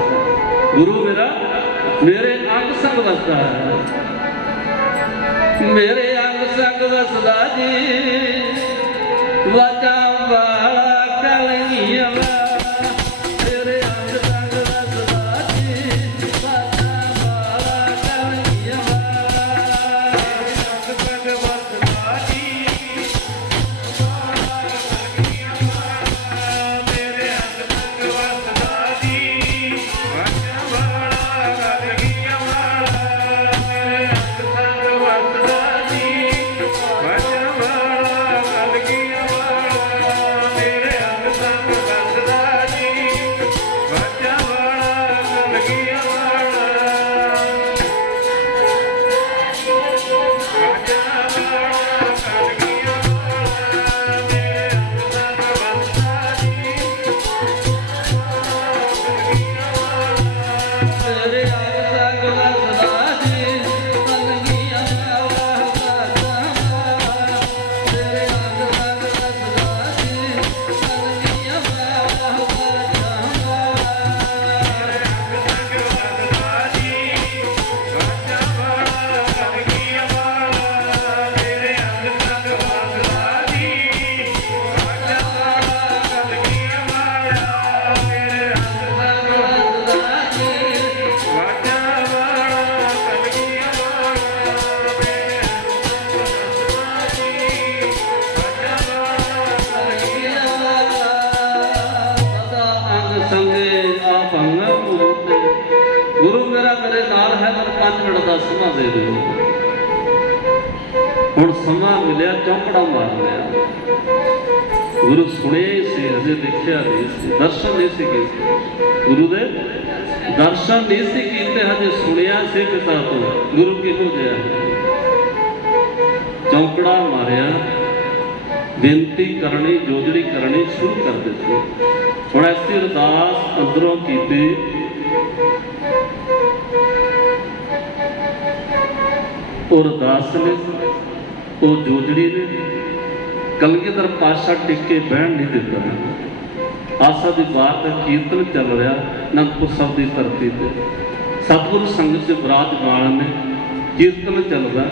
ਗੁਰੂ ਮੇਰਾ ਮੇਰੇ ਅੰਗ ਸੰਗ ਵਸਦਾ ਹੈ, ਮੇਰੇ ਅੰਗ ਸੰਗ ਵਸਦਾ ਜੀ। ਵਾਜਾ ਵਾਲਾ ਕਲਗੀਆਂ ਮੇਰੇ ਅੰਗ ਸੰਗ ਵਸਦਾ ਜੀ। ਵਾਜਾ ਵਾਲਾ ਕਲਗੀਆਂ ਮੇਰੇ ਅੰਗ ਸੰਗ ਵਸਦਾ ਜੀ। ਮੇਰੇ ਅੰਗ ਸੰਗ ਵਸਦਾ ਜੀ। ਵਾਜਾ ਵਾਲਾ ਕਲਗੀਆਂ ਮੇਰੇ ਅੰਗ ਸੰਗ ਵਸਦਾ ਜੀ। ਵਾਜਾ ਵਾਲਾ ਕਲਗੀਆਂ ਮੇਰੇ ਅੰਗ ਸੰਗ ਵਸਦਾ हर 5 मिनट का समा दे दो। हुण समा मिलिया, चौंकड़ा मार लिया। गुरु सुने ही सी, हजे देखिया नहीं सी, दर्शन नहीं सी कीते। गुरु दे दर्शन नहीं सी कीते, हजे सुनिया सी पिता तो गुरु किहो जिहा है। चौंकड़ा मारिया, बेनती करनी, जोजड़ी करनी शुरू कर दिती। हुण ऐसी अरदास अंदरों कीती, और अरदास ने, वो जोजड़ी ने कलगीधर पातशाह टिके बहन नहीं दिता। आसा की बार का कीर्तन चल रहा अनंदपुर साहब की धरती पर, सतगुरु संगत से विराजमान ने, कीर्तन चलता।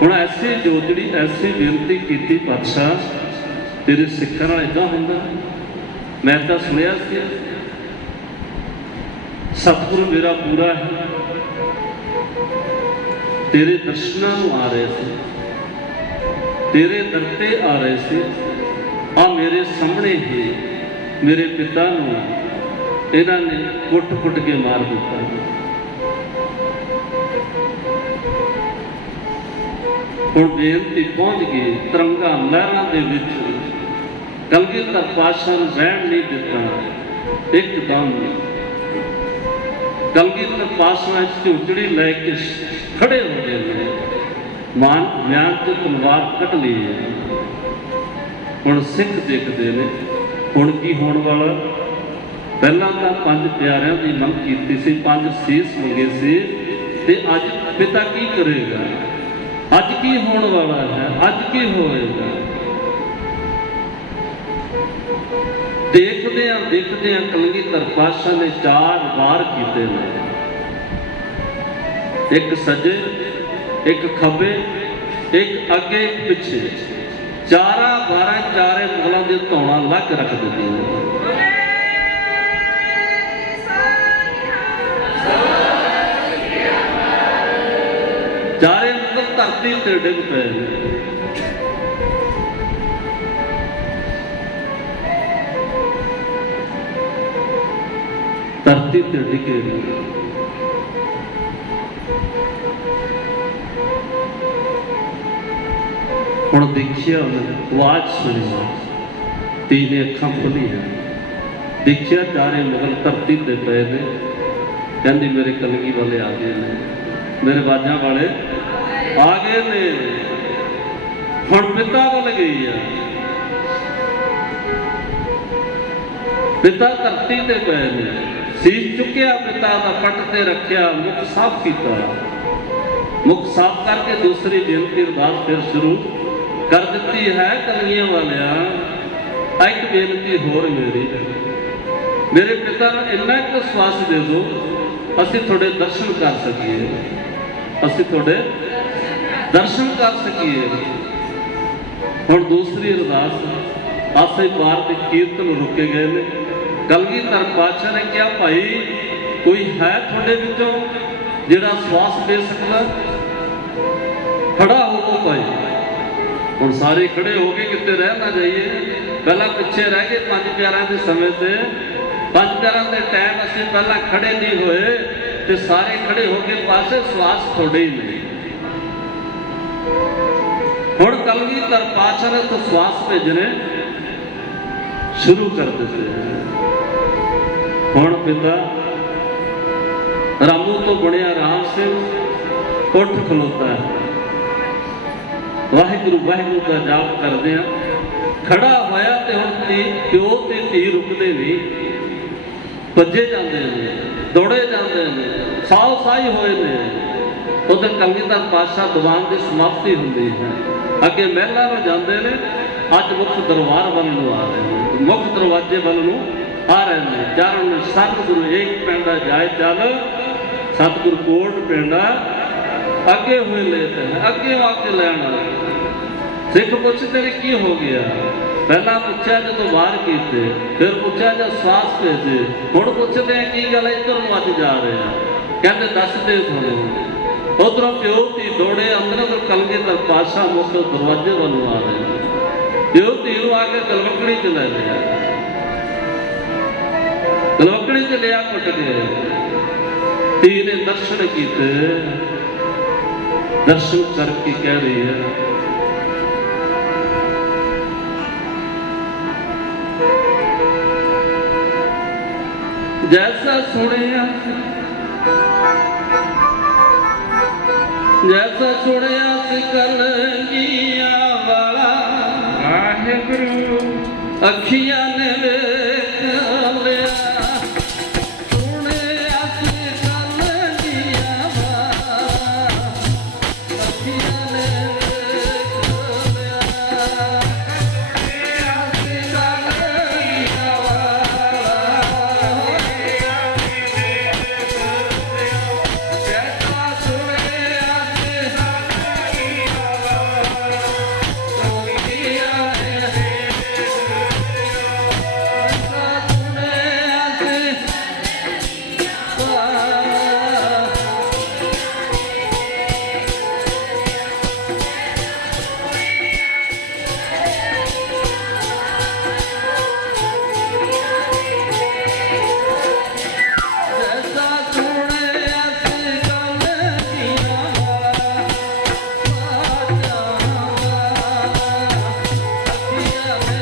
हुण ऐसी जोजड़ी ऐसी बेनती की, पातशाह तेरे सिखां नाल इदां हुंदा? मैं तो सुनिया सी सतगुरु मेरा पूरा है, तेरे दर्शनां नूं आ रहे थे, तेरे दरते आ रहे थे। आ मेरे सामने ही मेरे पिता नूं इन्हां ने कुट के मार दिता। हुण बेनती पहुंच गई, तरंगा लहरां दे विच कलगीधर पातशाह नूं रहण नहीं दिता। एकदम कलगीधर पातशाह झुंझड़ी लैके खड़े हो गए, म्यान तो तलवार कट ली है। हुण सिख देखते हैं हुण की होने वाला। पहला तो 5 प्यारिਆਂ की मंग की सी, 5 सीस मंगे सी, ते अज पिता की करेगा? अज की होने वाला है? अज की होएगा? देखदे कलगीधर पातशाह ने 4 वार कीते ने, एक सज्जे, एक खब्बे, एक अगे, एक पिछे। 4 वारां चारे मुगलों के धौणा लग रख दी। चारे मुगल धरती ते डिग पे। धरती ते डिगे। हुण देखिया, आवाज सुनी, धी ने अखां खोलियां, देखिया 4 मुगल धरती ते पे ने। कहंदी मेरे कलगी वाले आ गए ने, मेरे बाजां वाले आ गए ने। हुण पिता वल गई है, पिता धरती ते पे ने, सीस चुकिया पिता दा, पट ते रखिया, मुख साफ किया। मुख साफ करके दूसरी बेनती अरदास फिर शुरू कर दी है। कलगियां वालिया, एक बेनती होर मेरी, मेरे पिता ने इन्ना एक विश्वास दे दो, असी थोड़े दर्शन कर सकीए, असी थोड़े दर्शन कर सकीए। हुण दूसरी अरदास आसे बार के कीर्तन रुके गए ने। कलगीधर पातशाह ने कहा, भाई कोई है थोड़े विचों जिहड़ा श्वास दे सकदा? खड़ा हो भाई। हुण सारे खड़े हो गए, कितने रह ना जाइए। पहला पिछे रह गए 5 प्यारिਆਂ के समय से, 5 प्यारिਆਂ के टाइम असीं पहला खड़े नहीं होए, तो सारे खड़े हो गए पासे, श्वास थोड़े ही नहीं। हुण कलगीधर पातशाह ने तो श्वास भेजने शुरू कर दिते। हुण पिता रामू तो बनिया राम सिंह उठ खलोता है, वाहिगुरू वाहिगुरू का जाप करदे आ, खड़ा होया ते हुण प्यो ते धी रुकदे नहीं, भज्जे जांदे ने, दौड़े जांदे ने, साओ साई होए ने। उधर कलगीधर पातशाह दीवान की समाप्ति हुंदी है, अगे महलां नूं जांदे ने, अज मुख दरबार वल नूं आ रहे हैं, मुख दरवाजे वल नूं आ रहे हैं। चारों ने सतगुरु एक पिंडा जाए चल, सतगुरु कोट पिंडा अगे हुए लेते हैं, अगे आके लैन आए। सिख पुछते ने की हो गया? पहला पूछा जो वार किए, फिर पूछा जो श्वास भेजे, हुण पुछते हैं की गल इधर नूं अज जा रहे हैं। कहते दस दे थोड़े। उधरों प्यो धी दौड़े अंदर, कलगीधर पातशाह मुख दरवाजे वालों आ रहे हैं। प्यो धी नूं आके गलवकड़ी च लै लिया, गलवकड़ी च लिया कुट के। ਧੀ ਨੇ ਦਰਸ਼ਨ ਕੀਤੇ, ਦਰਸ਼ਨ ਕਰਕੇ ਕਹਿ ਰਹੀ ਹੈ ਜੈਸਾ ਸੁਣਿਆ, ਜੈਸਾ ਸੁਣਿਆ ਸੀ ਕਲਗੀਆਂ ਵਾਲਾ, ਵਾਹਿਗੁਰੂ ਅੱਖੀਆਂ ਨੇ ਵੇਖ ਲਿਆ। ਸੁਣਿਆ ਸੀ ਕਲਗੀਆਂ ਵਾਲਾ, ਅੱਖੀਆਂ ਨੇ ਵੇਖ ਲਿਆ। ਸੁਣਿਆ ਸੀ ਕਲਗੀਆਂ ਵਾਲਾ, ਜੈਸਾ ਸੁਣਿਆ ਸੀ ਕਲਗੀਆਂ ਵਾਲਾ, ਅੱਖੀਆਂ ਨੇ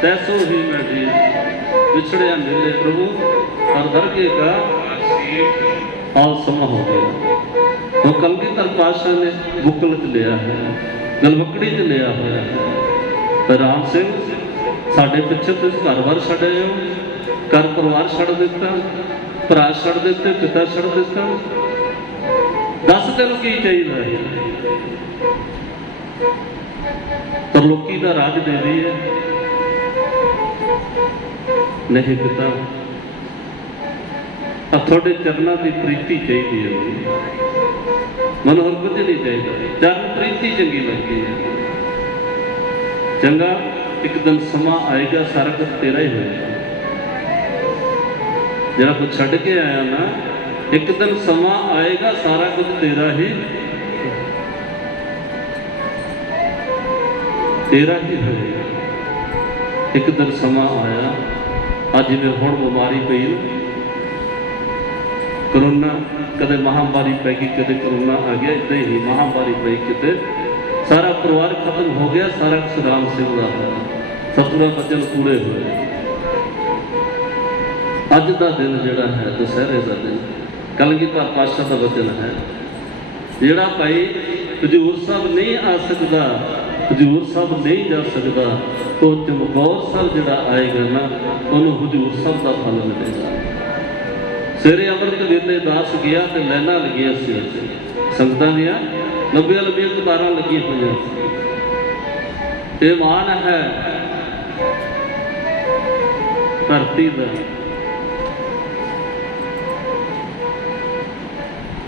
तैसो ही मैं जी बिछड़िया मिले प्रभु और दरगे का और समा हो गया। वो कलगीधर पातशाह ने बुकल च लिया है, गलवकड़ी च लिया हुआ है। पर राम सिंह साढ़े पिछे तुम घर बार छड़े हो, घर परिवार छड़ दिता, भरा छड़ दिते, पिता छड़ दिता। दस तेन की चाहिए? तरलोकी का राज दे रही है नहीं पिता, अब थोड़े चरणों की प्रीति चाहिए है, मन होर कुछ नहीं चाहिए। चरण प्रीति चंगी लगती है। चंगा एक दिन समा आएगा सारा कुछ तेरा ही होगा। जरा कुछ छड़ के आया ना, एक दिन समा आएगा सारा कुछ तेरा ही होगा। एक दिन समा आया, अज जिवें हुण बीमारी पई करोना, कदे महामारी पै गई, कदे करोना आ गया, इदां ही महामारी पई, किते सारा परिवार खत्म हो गया। सारा कुछ राम सिंह का 70 वचन पूरे हुए। अज का दिन जिहड़ा है दशहरे का दिन, कलगीधर पातशाह का वचन है, जिहड़ा भाई हजूर साहब नहीं आ सकता, हजूर साहब नहीं जा सकता, तो चमकौर साहब जिहड़ा आएगा ना, उन्होंने हजूर साहब का फल मिलेगा। सवेरे अमृत वेले दास गया तो लाइनां लगियां सी, संगतां दियां लंबियां लंबियां कतारां लगी हुई। ये मान है धरती का,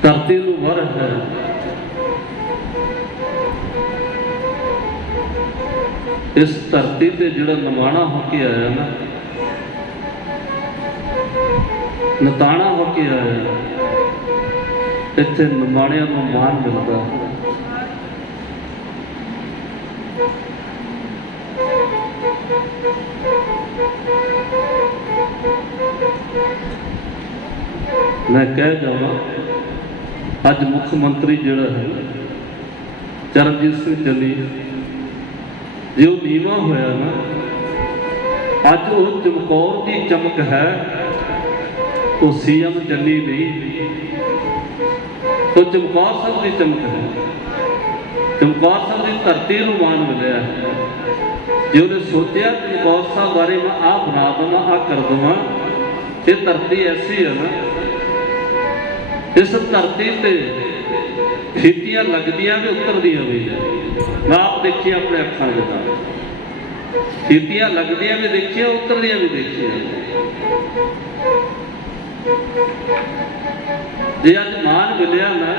धरती नूं वर है। इस धरती से जिहड़ा नमाणा होके आया ना, नताणा होके आया, इत्थे नमाणियां नूं मान मिलदा। मैं कह जावा, अज मुख मंत्री जिहड़ा है चरणजीत सिंह चन्नी, जो नीवा होया ना, अज वो चमकौर की चमक है, तो सीएम चन्नी नहीं, तो चमकौर साहब की चमक है। चमकौर साहब की धरती नूं मान मिलिया है। जे उन्हें सोचा चमकौर साहब बारे मैं आ बना देवा आ कर देवा, ये धरती ऐसी है ना, इस धरती ते खितियां लगदियां भी उतरदियां भी है। मैं आप देखिए अपने अखां के नाल, खितियां लगदियां भी देखिए, उतरदियां भी देखिए। जे अज मान मिलिया ना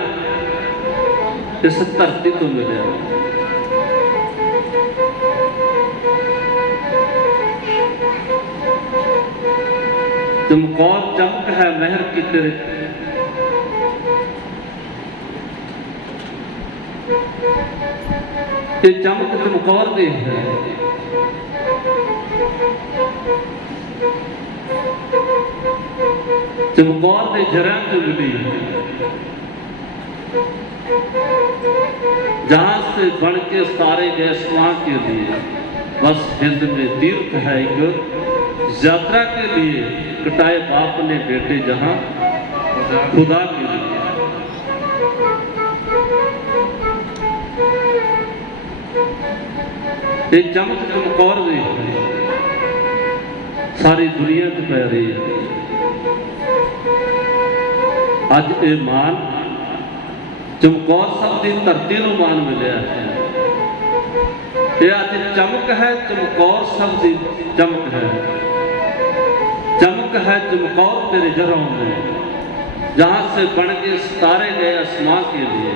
इस धरती तो मिलिया। चमकौर चमक है मेहर की तेरे, ये चमक चमकौर दी है। चमकौर के जरिया तो मिली, जहाज से बन के सारे गए आसमां के लिए। बस हिंद में तीर्थ है एक यात्रा के लिए, कटाए बाप ने बेटे जहां खुदा के लिए। ये चमक चमकौर दी सारी दुनिया च पै रही है। अज ये मान चमकौर साहब की धरती को मान मिलिया है। ये अज चमक है चमकौर साहब की चमक है। चमक है चमकौर तेरे जरों में, जहां से बन के सितारे गए आसमां के लिए।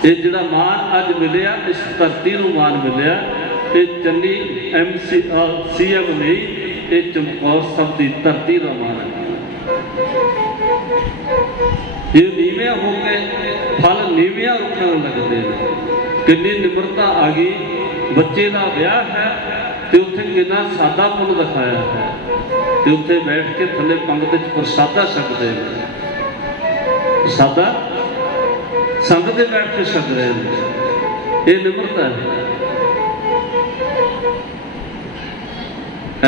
ये जिहड़ा मान अज मिलिया इस धरती को मान मिलिया, ये चन्नी CM नहीं, ये चमकौर साहब की धरती का मान है। ये नीविया हो के फल नीविया उठन लगते हैं। कितनी निम्रता आ गई, बच्चे का ब्याह है तो उत्थे कितना सादापन दिखाया है, तो उत्थे बैठ के थले पंगत प्रसादा छकते हैं। प्रसादा संगत बैठ के छक रहे हैं, ये निम्रता है।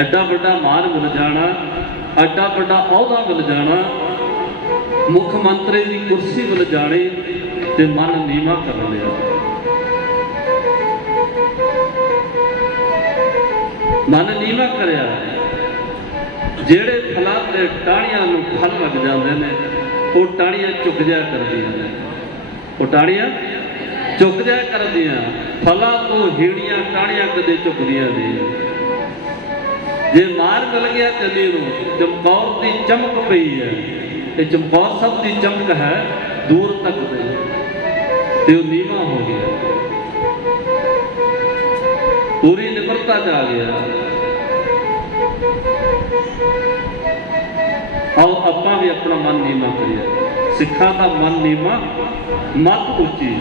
एडा बड़ा मान मिल जाना, एडा बड़ा अहदा मिल जाना, मुख्यमंत्री की कुर्सी मिल जानी, ते मन नीवा कर लिया। मन नीवा करया, जेड़े फलां ते टाणियां नूं फल लग जाते हैं, वो टाणियां चुक जाया करदियां ने, वो टाणियां चुक जाया करदियां। फलां तो हीड़ियां टाणियां कदे चुकदियां नहीं। जे मार मिल गया चली नूं, चमकौर की चमक पई है। ये चमकौर साहब की चमक है, दूर तक दे ते नीवा हो गया, पूरी निम्रता च आ गया। आओ आपां भी अपना मन नीवा करिए। सिखा का मन नीवा मत उची,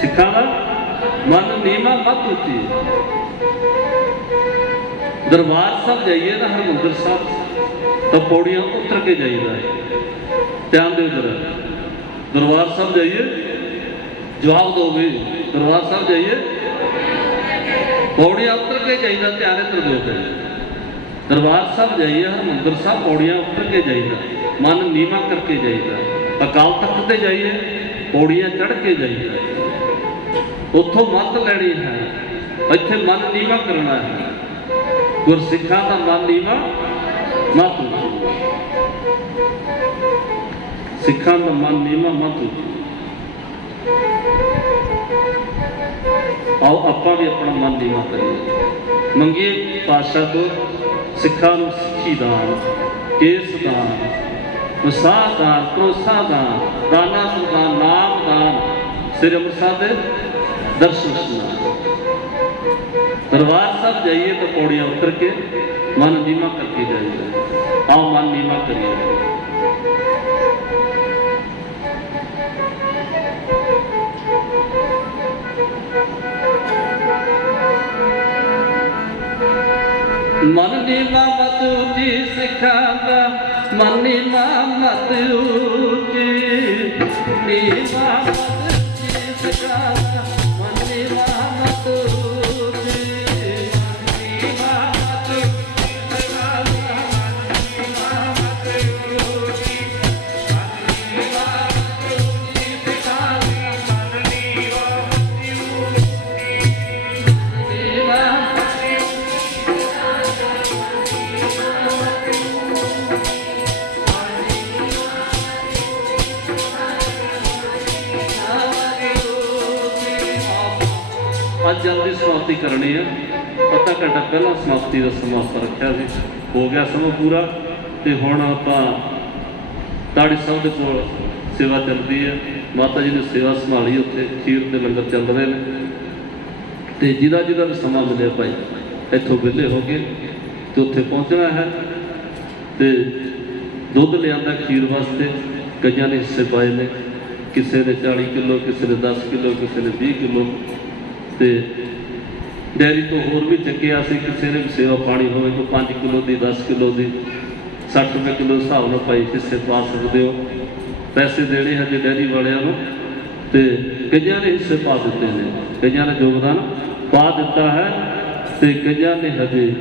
सिखा का मन नीवा मत उची। दरबार साहब जाइए ना हरमंदिर साहब, तो पौड़ियां उतर के जाइए। ध्यान दो जरा, दरबार साहब जाइए, जवाब दो भी, दरबार साहब जाइए पौड़ियां उतर के जाइए। ध्यान इधर दो, दरबार साहब जाइए हरमंदिर साहब पौड़ियां उतर के जाइए, मन नीवा करके जाइए। अकाल तख्त ते जाइए पौड़ियां चढ़ के जाइए, उतों मत लैनी है, इत्थे मन नीवा करना है। गुरसिखा का मन नीवा मत उची, सिखा का मन नीवा मत उची। आओ आपां भी अपना मन नीवा करिए, मंगिए पातशाह तो सिखा नूं सिक्खी दान, केस दान, वसाह दान, भरोसा दान, दाना सुदान, नाम दान, श्री अमृतसर दे दर्शन सुना। दरबार साहब जाइए तो पौड़ियां उतर के मन नीवा करके जाइए। आओ मन नीवा करिए। मन नीवा मत ऊंची, सिखांदा मन नीवा मत ऊंची, नीवा मत ऊंची, सिखांदा मन नीवा मत ऊंची, नीवा मत ऊंची, सिखांदा नीवा मत ऊंची, नीवा मत ऊंची, सिखांदा नीवा मत ऊंची, नीवा मत ऊंची, ਅੱਜ ਜਲਦੀ ਸਮਾਪਤੀ ਕਰਨੀ ਹੈ। ਅੱਧਾ ਘੰਟਾ ਪਹਿਲਾਂ ਸਮਾਪਤੀ ਦਾ ਸਮਾਂ ਆਪਾਂ ਰੱਖਿਆ ਸੀ, ਹੋ ਗਿਆ ਸਮਾਂ ਪੂਰਾ। ਤੇ ਹੁਣ ਆਪਾਂ ਤਾੜੀ ਸਾਹਿਬ ਦੇ ਕੋਲ ਸੇਵਾ ਚੱਲਦੀ ਹੈ। ਮਾਤਾ ਜੀ ਨੇ ਸੇਵਾ ਸੰਭਾਲੀ, ਉੱਥੇ ਖੀਰ ਦੇ ਲੰਗਰ ਚੱਲ ਰਹੇ ਨੇ। ਤੇ ਜਿਹਦਾ ਜਿਹਦਾ ਵੀ ਸਮਾਂ ਮਿਲਿਆ ਭਾਈ ਇੱਥੋਂ ਵਿਹਲੇ ਹੋ ਕੇ ਤੇ ਉੱਥੇ ਪਹੁੰਚਣਾ ਹੈ। ਤੇ ਦੁੱਧ ਲਿਆਂਦਾ ਖੀਰ ਵਾਸਤੇ, ਕਈਆਂ ਨੇ ਹਿੱਸੇ ਪਾਏ ਨੇ, ਕਿਸੇ ਨੇ 40 ਕਿਲੋ, ਕਿਸੇ ਨੇ 10 ਕਿਲੋ, ਕਿਸੇ ਨੇ 20 ਕਿਲੋ। ਤੇ ਡੈਰੀ ਤੋਂ ਹੋਰ ਵੀ ਚੱਕਿਆ ਸੀ, ਕਿਸੇ ਨੇ ਵੀ ਸੇਵਾ ਪਾਣੀ ਹੋਵੇ ਕੋਈ 5 ਕਿਲੋ ਦੀ, 10 ਕਿਲੋ ਦੀ, 60 ਰੁਪਏ ਕਿਲੋ ਹਿਸਾਬ ਨਾਲ ਭਾਈ ਹਿੱਸੇ ਪਾ ਸਕਦੇ ਹੋ। ਪੈਸੇ ਦੇਣੇ ਹਜੇ ਡੈਰੀ ਵਾਲਿਆਂ ਨੂੰ, ਤੇ ਕਈਆਂ ਨੇ ਹਿੱਸੇ ਪਾ ਦਿੱਤੇ ਨੇ, ਕਈਆਂ ਨੇ ਯੋਗਦਾਨ ਪਾ ਦਿੱਤਾ ਹੈ, ਤੇ ਕਈਆਂ ਨੇ ਹਜੇ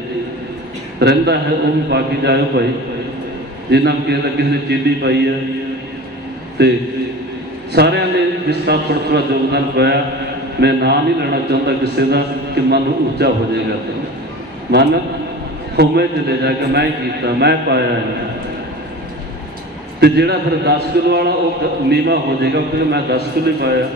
ਰਹਿੰਦਾ ਹੈ, ਉਹ ਵੀ ਪਾ ਕੇ ਜਾਇਓ ਭਾਈ। ਜਿਨ੍ਹਾਂ ਕਿਸੇ ਨੇ ਚੀਨੀ ਪਾਈ ਹੈ, ਤੇ ਸਾਰਿਆਂ ਨੇ ਜਿਸ ਤਰ੍ਹਾਂ ਥੋੜ੍ਹਾ ਥੋੜ੍ਹਾ ਯੋਗਦਾਨ ਪਾਇਆ। ਮੈਂ ਨਾਂ ਨਹੀਂ ਲੈਣਾ ਚਾਹੁੰਦਾ ਕਿਸੇ ਦਾ ਕਿ ਮਨ ਉੱਚਾ ਹੋ ਜਾਏਗਾ, ਤੇ ਮਨ ਹੋਵੇਂ ਚਲੇ ਜਾ ਕੇ ਮੈਂ ਕੀਤਾ, ਮੈਂ ਪਾਇਆ ਹੈ। ਤੇ ਜਿਹੜਾ ਫਿਰ 10 ਕਿਲੋ ਵਾਲਾ ਉਹ ਨੀਵਾਂ ਹੋ ਜਾਏਗਾ, ਕਿਉਂਕਿ ਮੈਂ 10 ਕਿਲੋ ਹੀ ਪਾਇਆ।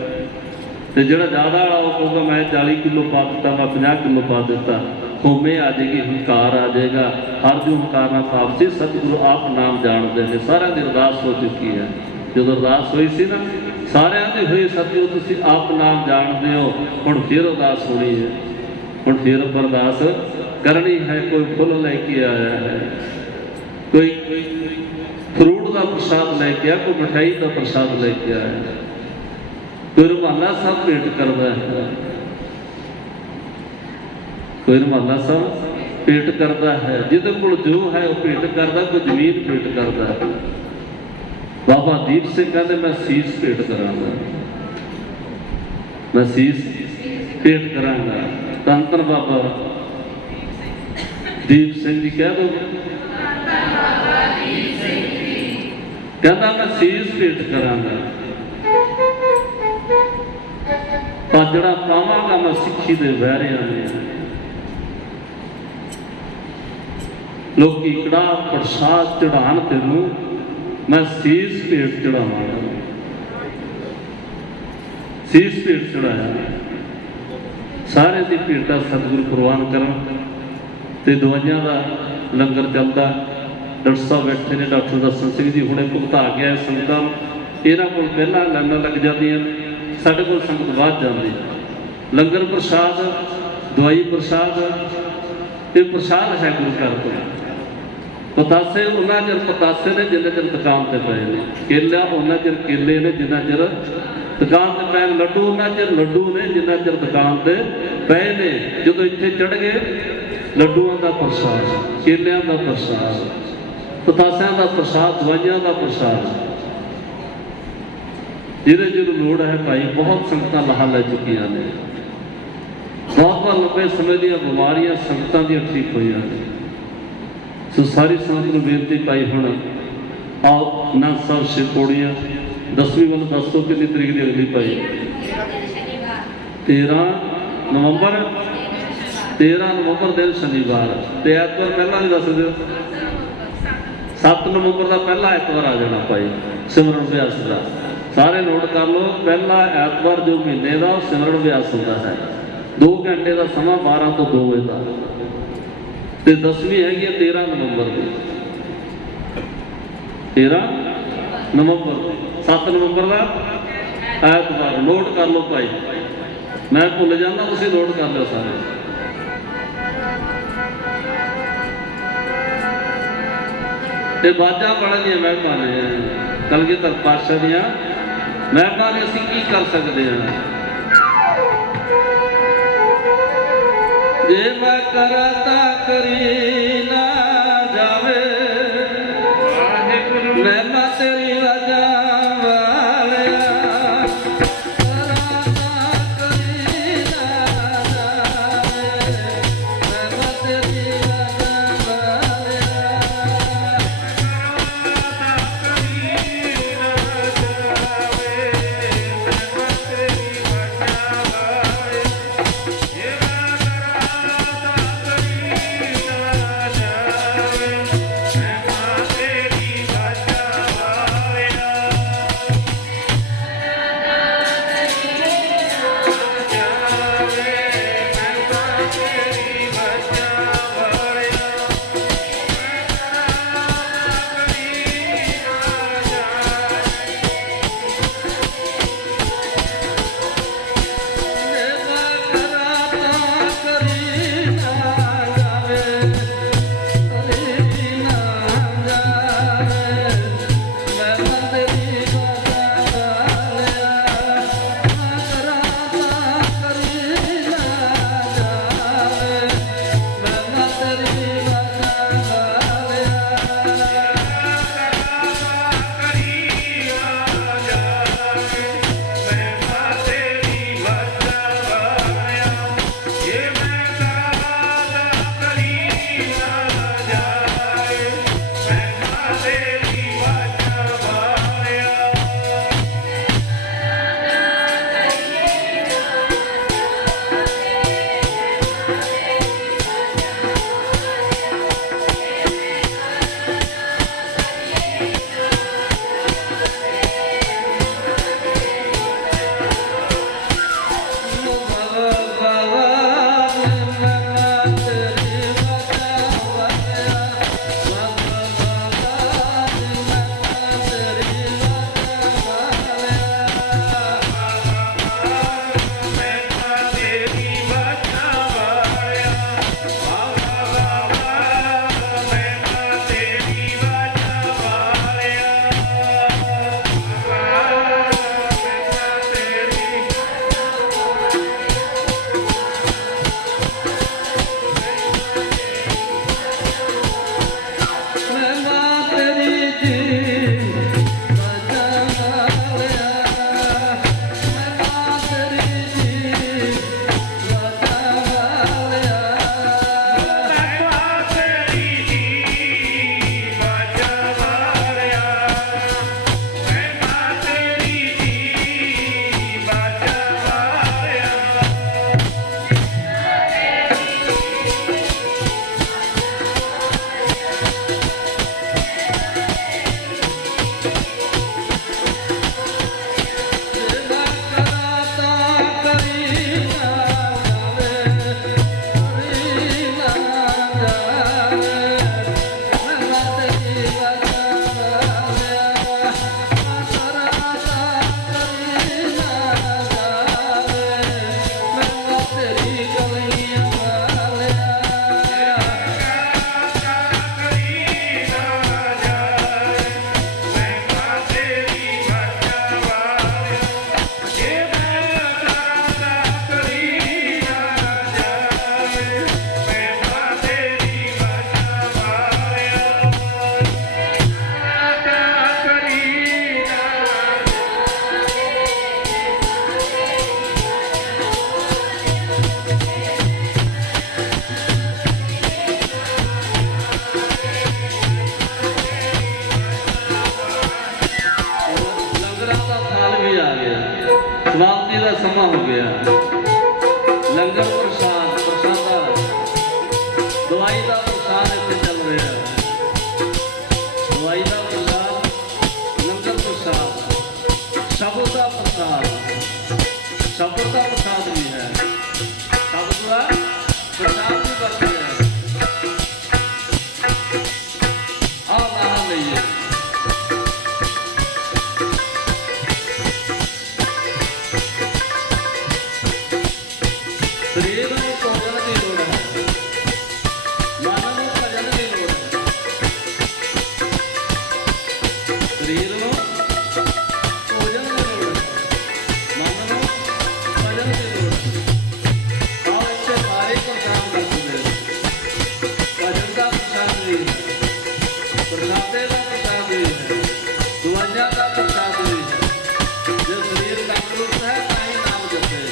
ਤੇ ਜਿਹੜਾ ਜ਼ਿਆਦਾ ਵਾਲਾ ਉਹ ਕਹੂਗਾ ਮੈਂ 40 ਕਿਲੋ ਪਾ ਦਿੱਤਾ, ਮੈਂ 50 ਕਿਲੋ ਪਾ ਦਿੱਤਾ। ਹੋਵੇਂ ਆ ਜਾਏਗੀ, ਹੰਕਾਰ ਆ ਜਾਏਗਾ। ਹਰ ਜੋ ਹੰਕਾਰ ਨਾਲ ਪਾਪ ਸੀ, ਸਤਿਗੁਰੂ ਆਪ ਨਾਮ ਜਾਣਦੇ ਨੇ। ਸਾਰਿਆਂ ਦੀ ਅਰਦਾਸ ਹੋ ਚੁੱਕੀ ਹੈ। ਜਦੋਂ ਅਰਦਾਸ ਹੋਈ ਸੀ ਨਾ, ਸਾਰਿਆਂ ਦੀ ਹੋਈ, ਸਤਿਗੁਰੂ ਤੁਸੀਂ ਆਪ ਨਾਮ ਜਾਣਦੇ ਹੋ। ਹੁਣ ਫਿਰ ਅਰਦਾਸ ਹੋਣੀ ਹੈ, ਹੁਣ ਫਿਰ ਅਰਦਾਸ ਕਰਨੀ ਹੈ। ਕੋਈ ਫੁੱਲ ਲੈ ਕੇ ਆਇਆ ਹੈ, ਕੋਈ ਫਰੂਟ ਦਾ ਪ੍ਰਸ਼ਾਦ ਲੈ ਕੇ ਆ, ਕੋਈ ਮਿਠਾਈ ਦਾ ਪ੍ਰਸ਼ਾਦ ਲੈ ਕੇ ਆਇਆ, ਕੋਈ ਰੁਮਾਲਾ ਸਾਹਿਬ ਭੇਟ ਕਰਦਾ ਹੈ, ਕੋਈ ਰੁਮਾਲਾ ਸਾਹਿਬ ਭੇਟ ਕਰਦਾ ਹੈ। ਜਿਹਦੇ ਕੋਲ ਜੋ ਹੈ ਉਹ ਭੇਟ ਕਰਦਾ, ਕੋਈ ਜ਼ਮੀਨ ਭੇਟ ਕਰਦਾ ਹੈ। ਬਾਬਾ ਦੀਪ ਸਿੰਘ ਕਹਿੰਦੇ ਮੈਂ ਸੀਸ ਭੇਟ ਕਰਾਂਗਾ, ਮੈਂ ਸੀਸ ਭੇਟ ਕਰਾਂਗਾ। ਧੰਨ ਧੰਨ ਬਾਬਾ ਦੀਪ ਸਿੰਘ ਜੀ, ਕਹਿ ਦੋ ਕਹਿੰਦਾ ਮੈਂ ਸੀਸ ਭੇਟ ਕਰਾਂਗਾ। ਪਾਜੜਾ ਪਾਵਾਂਗਾ ਮੈਂ ਸਿੱਖੀ ਦੇ ਵਹਿਰਿਆਂ ਨੇ। ਲੋਕੀ ਕੜਾਹ ਪ੍ਰਸਾਦ ਚੜਾਉਣ ਤੈਨੂੰ, ਮੈਂ ਸੀਸ ਭੇਟ ਚੜਾਵਾਂਗਾ। ਸੀਸ ਭੇਟ ਚੜਾਇਆ। ਸਾਰੇ ਦੀ ਭੇਟਾ ਸਤਿਗੁਰੂ ਪ੍ਰਵਾਨ ਕਰਨ। ਤੇ ਦਵਾਈਆਂ ਦਾ ਲੰਗਰ ਚੱਲਦਾ। ਡਾਕਟਰ ਸਾਹਿਬ ਬੈਠੇ ਨੇ, ਡਾਕਟਰ ਦਰਸ਼ਨ ਸਿੰਘ ਜੀ ਹੁਣੇ ਭੁਗਤਾ ਗਿਆ ਸੰਗਤਾਂ ਨੂੰ। ਇਹਨਾਂ ਕੋਲ ਪਹਿਲਾਂ ਲਾਈਨਾਂ ਲੱਗ ਜਾਂਦੀਆਂ, ਸਾਡੇ ਕੋਲ ਸੰਗਤ ਬਾਅਦ ਜਾਂਦੀ। ਲੰਗਰ ਪ੍ਰਸ਼ਾਦ, ਦਵਾਈ ਪ੍ਰਸ਼ਾਦ, ਇਹ ਪ੍ਰਸ਼ਾਦ ਹੈ ਗੁਰੂ ਘਰ ਤੋਂ। ਪਤਾਸੇ ਉਹਨਾਂ ਚਿਰ ਪਤਾਸੇ ਨੇ ਜਿੰਨਾ ਚਿਰ ਦੁਕਾਨ ਤੇ ਪਏ ਨੇ, ਕੇਲਾ ਉਹਨਾਂ ਚਿਰ ਕੇਲੇ ਨੇ ਜਿੰਨਾ ਚਿਰ ਦੁਕਾਨ ਤੇ ਪਏ, ਲੱਡੂ ਉਹਨਾਂ ਚਿਰ ਲੱਡੂ ਨੇ ਜਿੰਨਾ ਚਿਰ ਦੁਕਾਨ ਤੇ ਪਏ ਨੇ। ਜਦੋਂ ਇੱਥੇ ਚੜ੍ਹ ਗਏ, ਲੱਡੂਆਂ ਦਾ ਪ੍ਰਸ਼ਾਦ, ਕੇਲਿਆਂ ਦਾ ਪ੍ਰਸ਼ਾਦ, ਪਤਾਸਿਆਂ ਦਾ ਪ੍ਰਸ਼ਾਦ, ਦਵਾਈਆਂ ਦਾ ਪ੍ਰਸ਼ਾਦ। ਜਿਹਦੇ ਜਿਹਨੂੰ ਲੋੜ ਹੈ ਭਾਈ, ਬਹੁਤ ਸੰਗਤਾਂ ਲਾਹਾ ਲੈ ਚੁੱਕੀਆਂ ਨੇ। ਬਹੁਤ ਲੰਬੇ ਸਮੇਂ ਦੀਆਂ ਬਿਮਾਰੀਆਂ ਸੰਗਤਾਂ ਦੀਆਂ ਠੀਕ ਹੋਈਆਂ ਨੇ। ਸੋ ਸਾਰੀ ਸੰਗਤ ਨੂੰ ਬੇਨਤੀ ਪਾਈ, ਹੁਣ ਆਓ ਨਾ ਸਾਹਿਬ ਸ਼ਿਵਪੌੜੀਆਂ 10ਵੀਂ ਵੱਲ ਦੱਸੋ ਕਿੰਨੀ ਤਰੀਕ ਦੀ ਅਗਲੀ ਭਾਈ? 13 ਨਵੰਬਰ 13 ਨਵੰਬਰ ਦਿਨ ਸ਼ਨੀਵਾਰ। ਤੇ ਐਤਵਾਰ ਪਹਿਲਾਂ ਨਹੀਂ ਦੱਸ ਦਿਓ। 7 ਨਵੰਬਰ ਦਾ ਪਹਿਲਾ ਐਤਵਾਰ ਆ ਜਾਣਾ ਭਾਈ ਸਿਮਰਨ ਅਭਿਆਸ ਦਾ। ਸਾਰੇ ਨੋਟ ਕਰ ਲਓ, ਪਹਿਲਾ ਐਤਵਾਰ ਜੋ ਮਹੀਨੇ ਦਾ ਉਹ ਸਿਮਰਨ ਅਭਿਆਸ ਹੁੰਦਾ ਹੈ। 2 ਘੰਟੇ ਦਾ ਸਮਾਂ, 12 ਤੋਂ 2 ਵਜੇ ਦਾ। ਤੇ 10ਵੀਂ ਹੈਗੀ ਹੈ 13 ਨਵੰਬਰ ਦੀ। 13 ਨਵੰਬਰ ਦੀ, 7 ਨਵੰਬਰ ਦਾ ਐਤਵਾਰ। ਨੋਟ ਕਰ ਲਓ ਭਾਈ, ਮੈਂ ਭੁੱਲ ਜਾਂਦਾ, ਤੁਸੀਂ ਨੋਟ ਕਰ ਲਿਓ ਸਾਰੇ। ਤੇ ਬਾਜਾਂ ਬੜਨ ਦੀਆਂ ਮਹਿਮਾਂ ਨੇ, ਕਲਗੀਧਰ ਪਾਤਸ਼ਾਹ ਦੀਆਂ ਮਹਿਮਾਂ ਨੇ। ਅਸੀਂ ਕੀ ਕਰ ਸਕਦੇ ਹਾਂ? ਜੇ ਮੈਂ ਕਰਾਂ ਤਾਂ ਕਰੀ ਨਾ ਜਾਵੇ, ਮਹਿਮਾ ਤੇਰੀ ਵਜ੍ਹਾ ਵਾਲਿਆ। ਕਰਾਂ ਤਾਂ ਕਰੀ ਨਾ ਜਾਵੇ, ਮਹਿਮਾ ਤੇਰੀ ਵਜ੍ਹਾ ਵਾਲਿਆ। Yeah. ਲੰਗਰ ਪ੍ਰਸਾਦਾ ਦਵਾਈ ਦਾ ਪ੍ਰਸਾਦ ਇੱਥੇ ਚੱਲ ਰਿਹਾ। ਦਵਾਈ ਦਾ ਪ੍ਰਸਾਦ, ਲੰਗਰ ਪ੍ਰਸਾਦ, ਸ਼ਬਦ ਦਾ ਪ੍ਰਸਾਦ, ਸ਼ਬਦ ਦਾ ਪ੍ਰਸਾਦ ਵੀ ਹੈ। ਸ਼ਬਦ ਦਾ ਪ੍ਰਸਾਦ ਵੀ ਵਰਤ ਰਿਹਾ। ਆਹ ਲਾਹਾ ਲਈਏ। ਸਰੀਰ ਨੂੰ ਭੋਜਨ ਦੀ ਲੋੜ ਹੈ, ਮਨ ਨੂੰ ਭਜਨ ਦੀ ਲੋੜ ਹੈ। ਸਰੀਰ ਨੂੰ ਭੋਜਨ ਦੀ ਲੋੜ ਹੈ, ਮਨ ਨੂੰ ਭਜਨ ਦੀ ਲੋੜ ਹੈ। ਆਓ ਇੱਥੇ ਸਾਰੇ ਪ੍ਰਸਾਦ ਵਰਤਦੇ ਨੇ। ਭਜਨ ਦਾ ਪ੍ਰਸਾਦ ਵੀ ਹੈ, ਪ੍ਰਸਾਦੇ ਦਾ ਪ੍ਰਸਾਦ ਵੀ ਹੈ, ਦਵਾਈਆਂ ਦਾ ਪ੍ਰਸਾਦ ਵੀ ਹੈ। ਜੇ ਸਰੀਰ ਤੰਦਰੁਸਤ ਹੈ ਤਾਂ ਹੀ ਨਾਮ ਜਪੇ।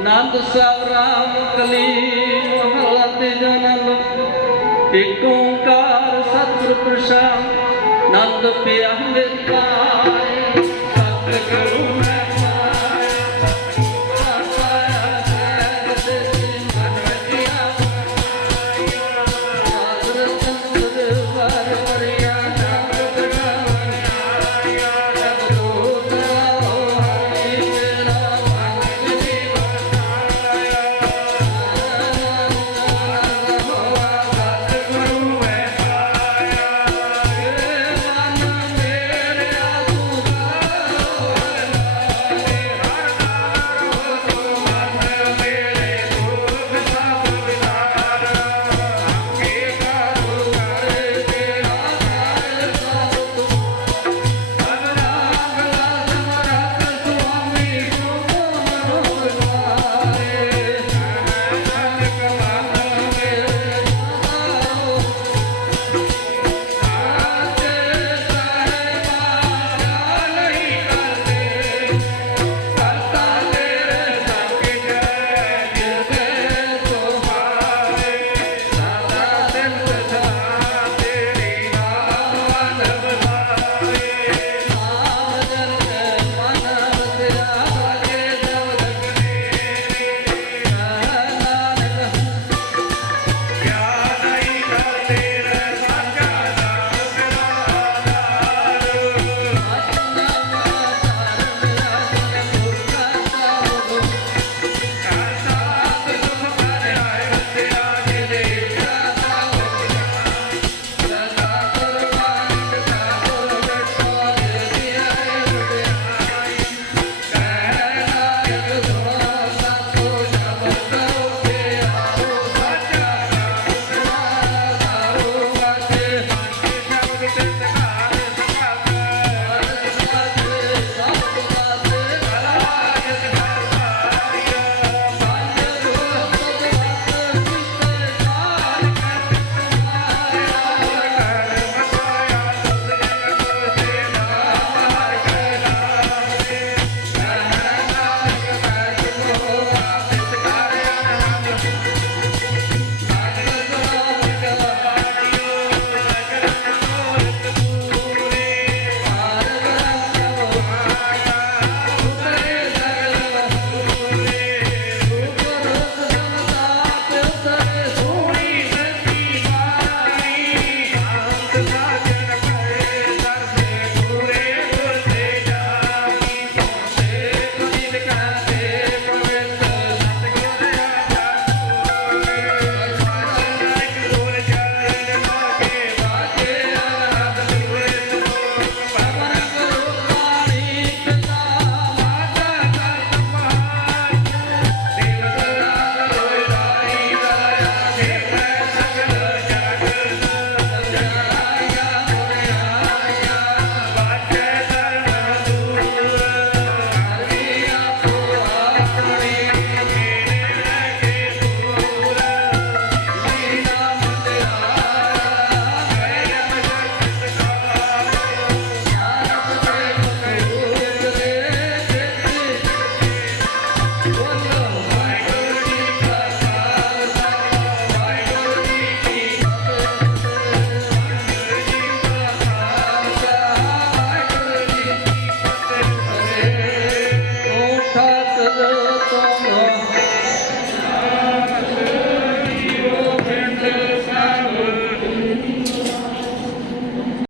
ਆਨੰਦ ਸਾਹਿਬ ਰਾਮ ਕਲੀ ਮਹਲਾ ਤੀਜਾ ਏਕ ਓੰਕਾਰ ਸਤਿਗੁਰ ਪ੍ਰਸਾਦਿ। ਨੰਦ ਪਿਆ ਮੇਰਾ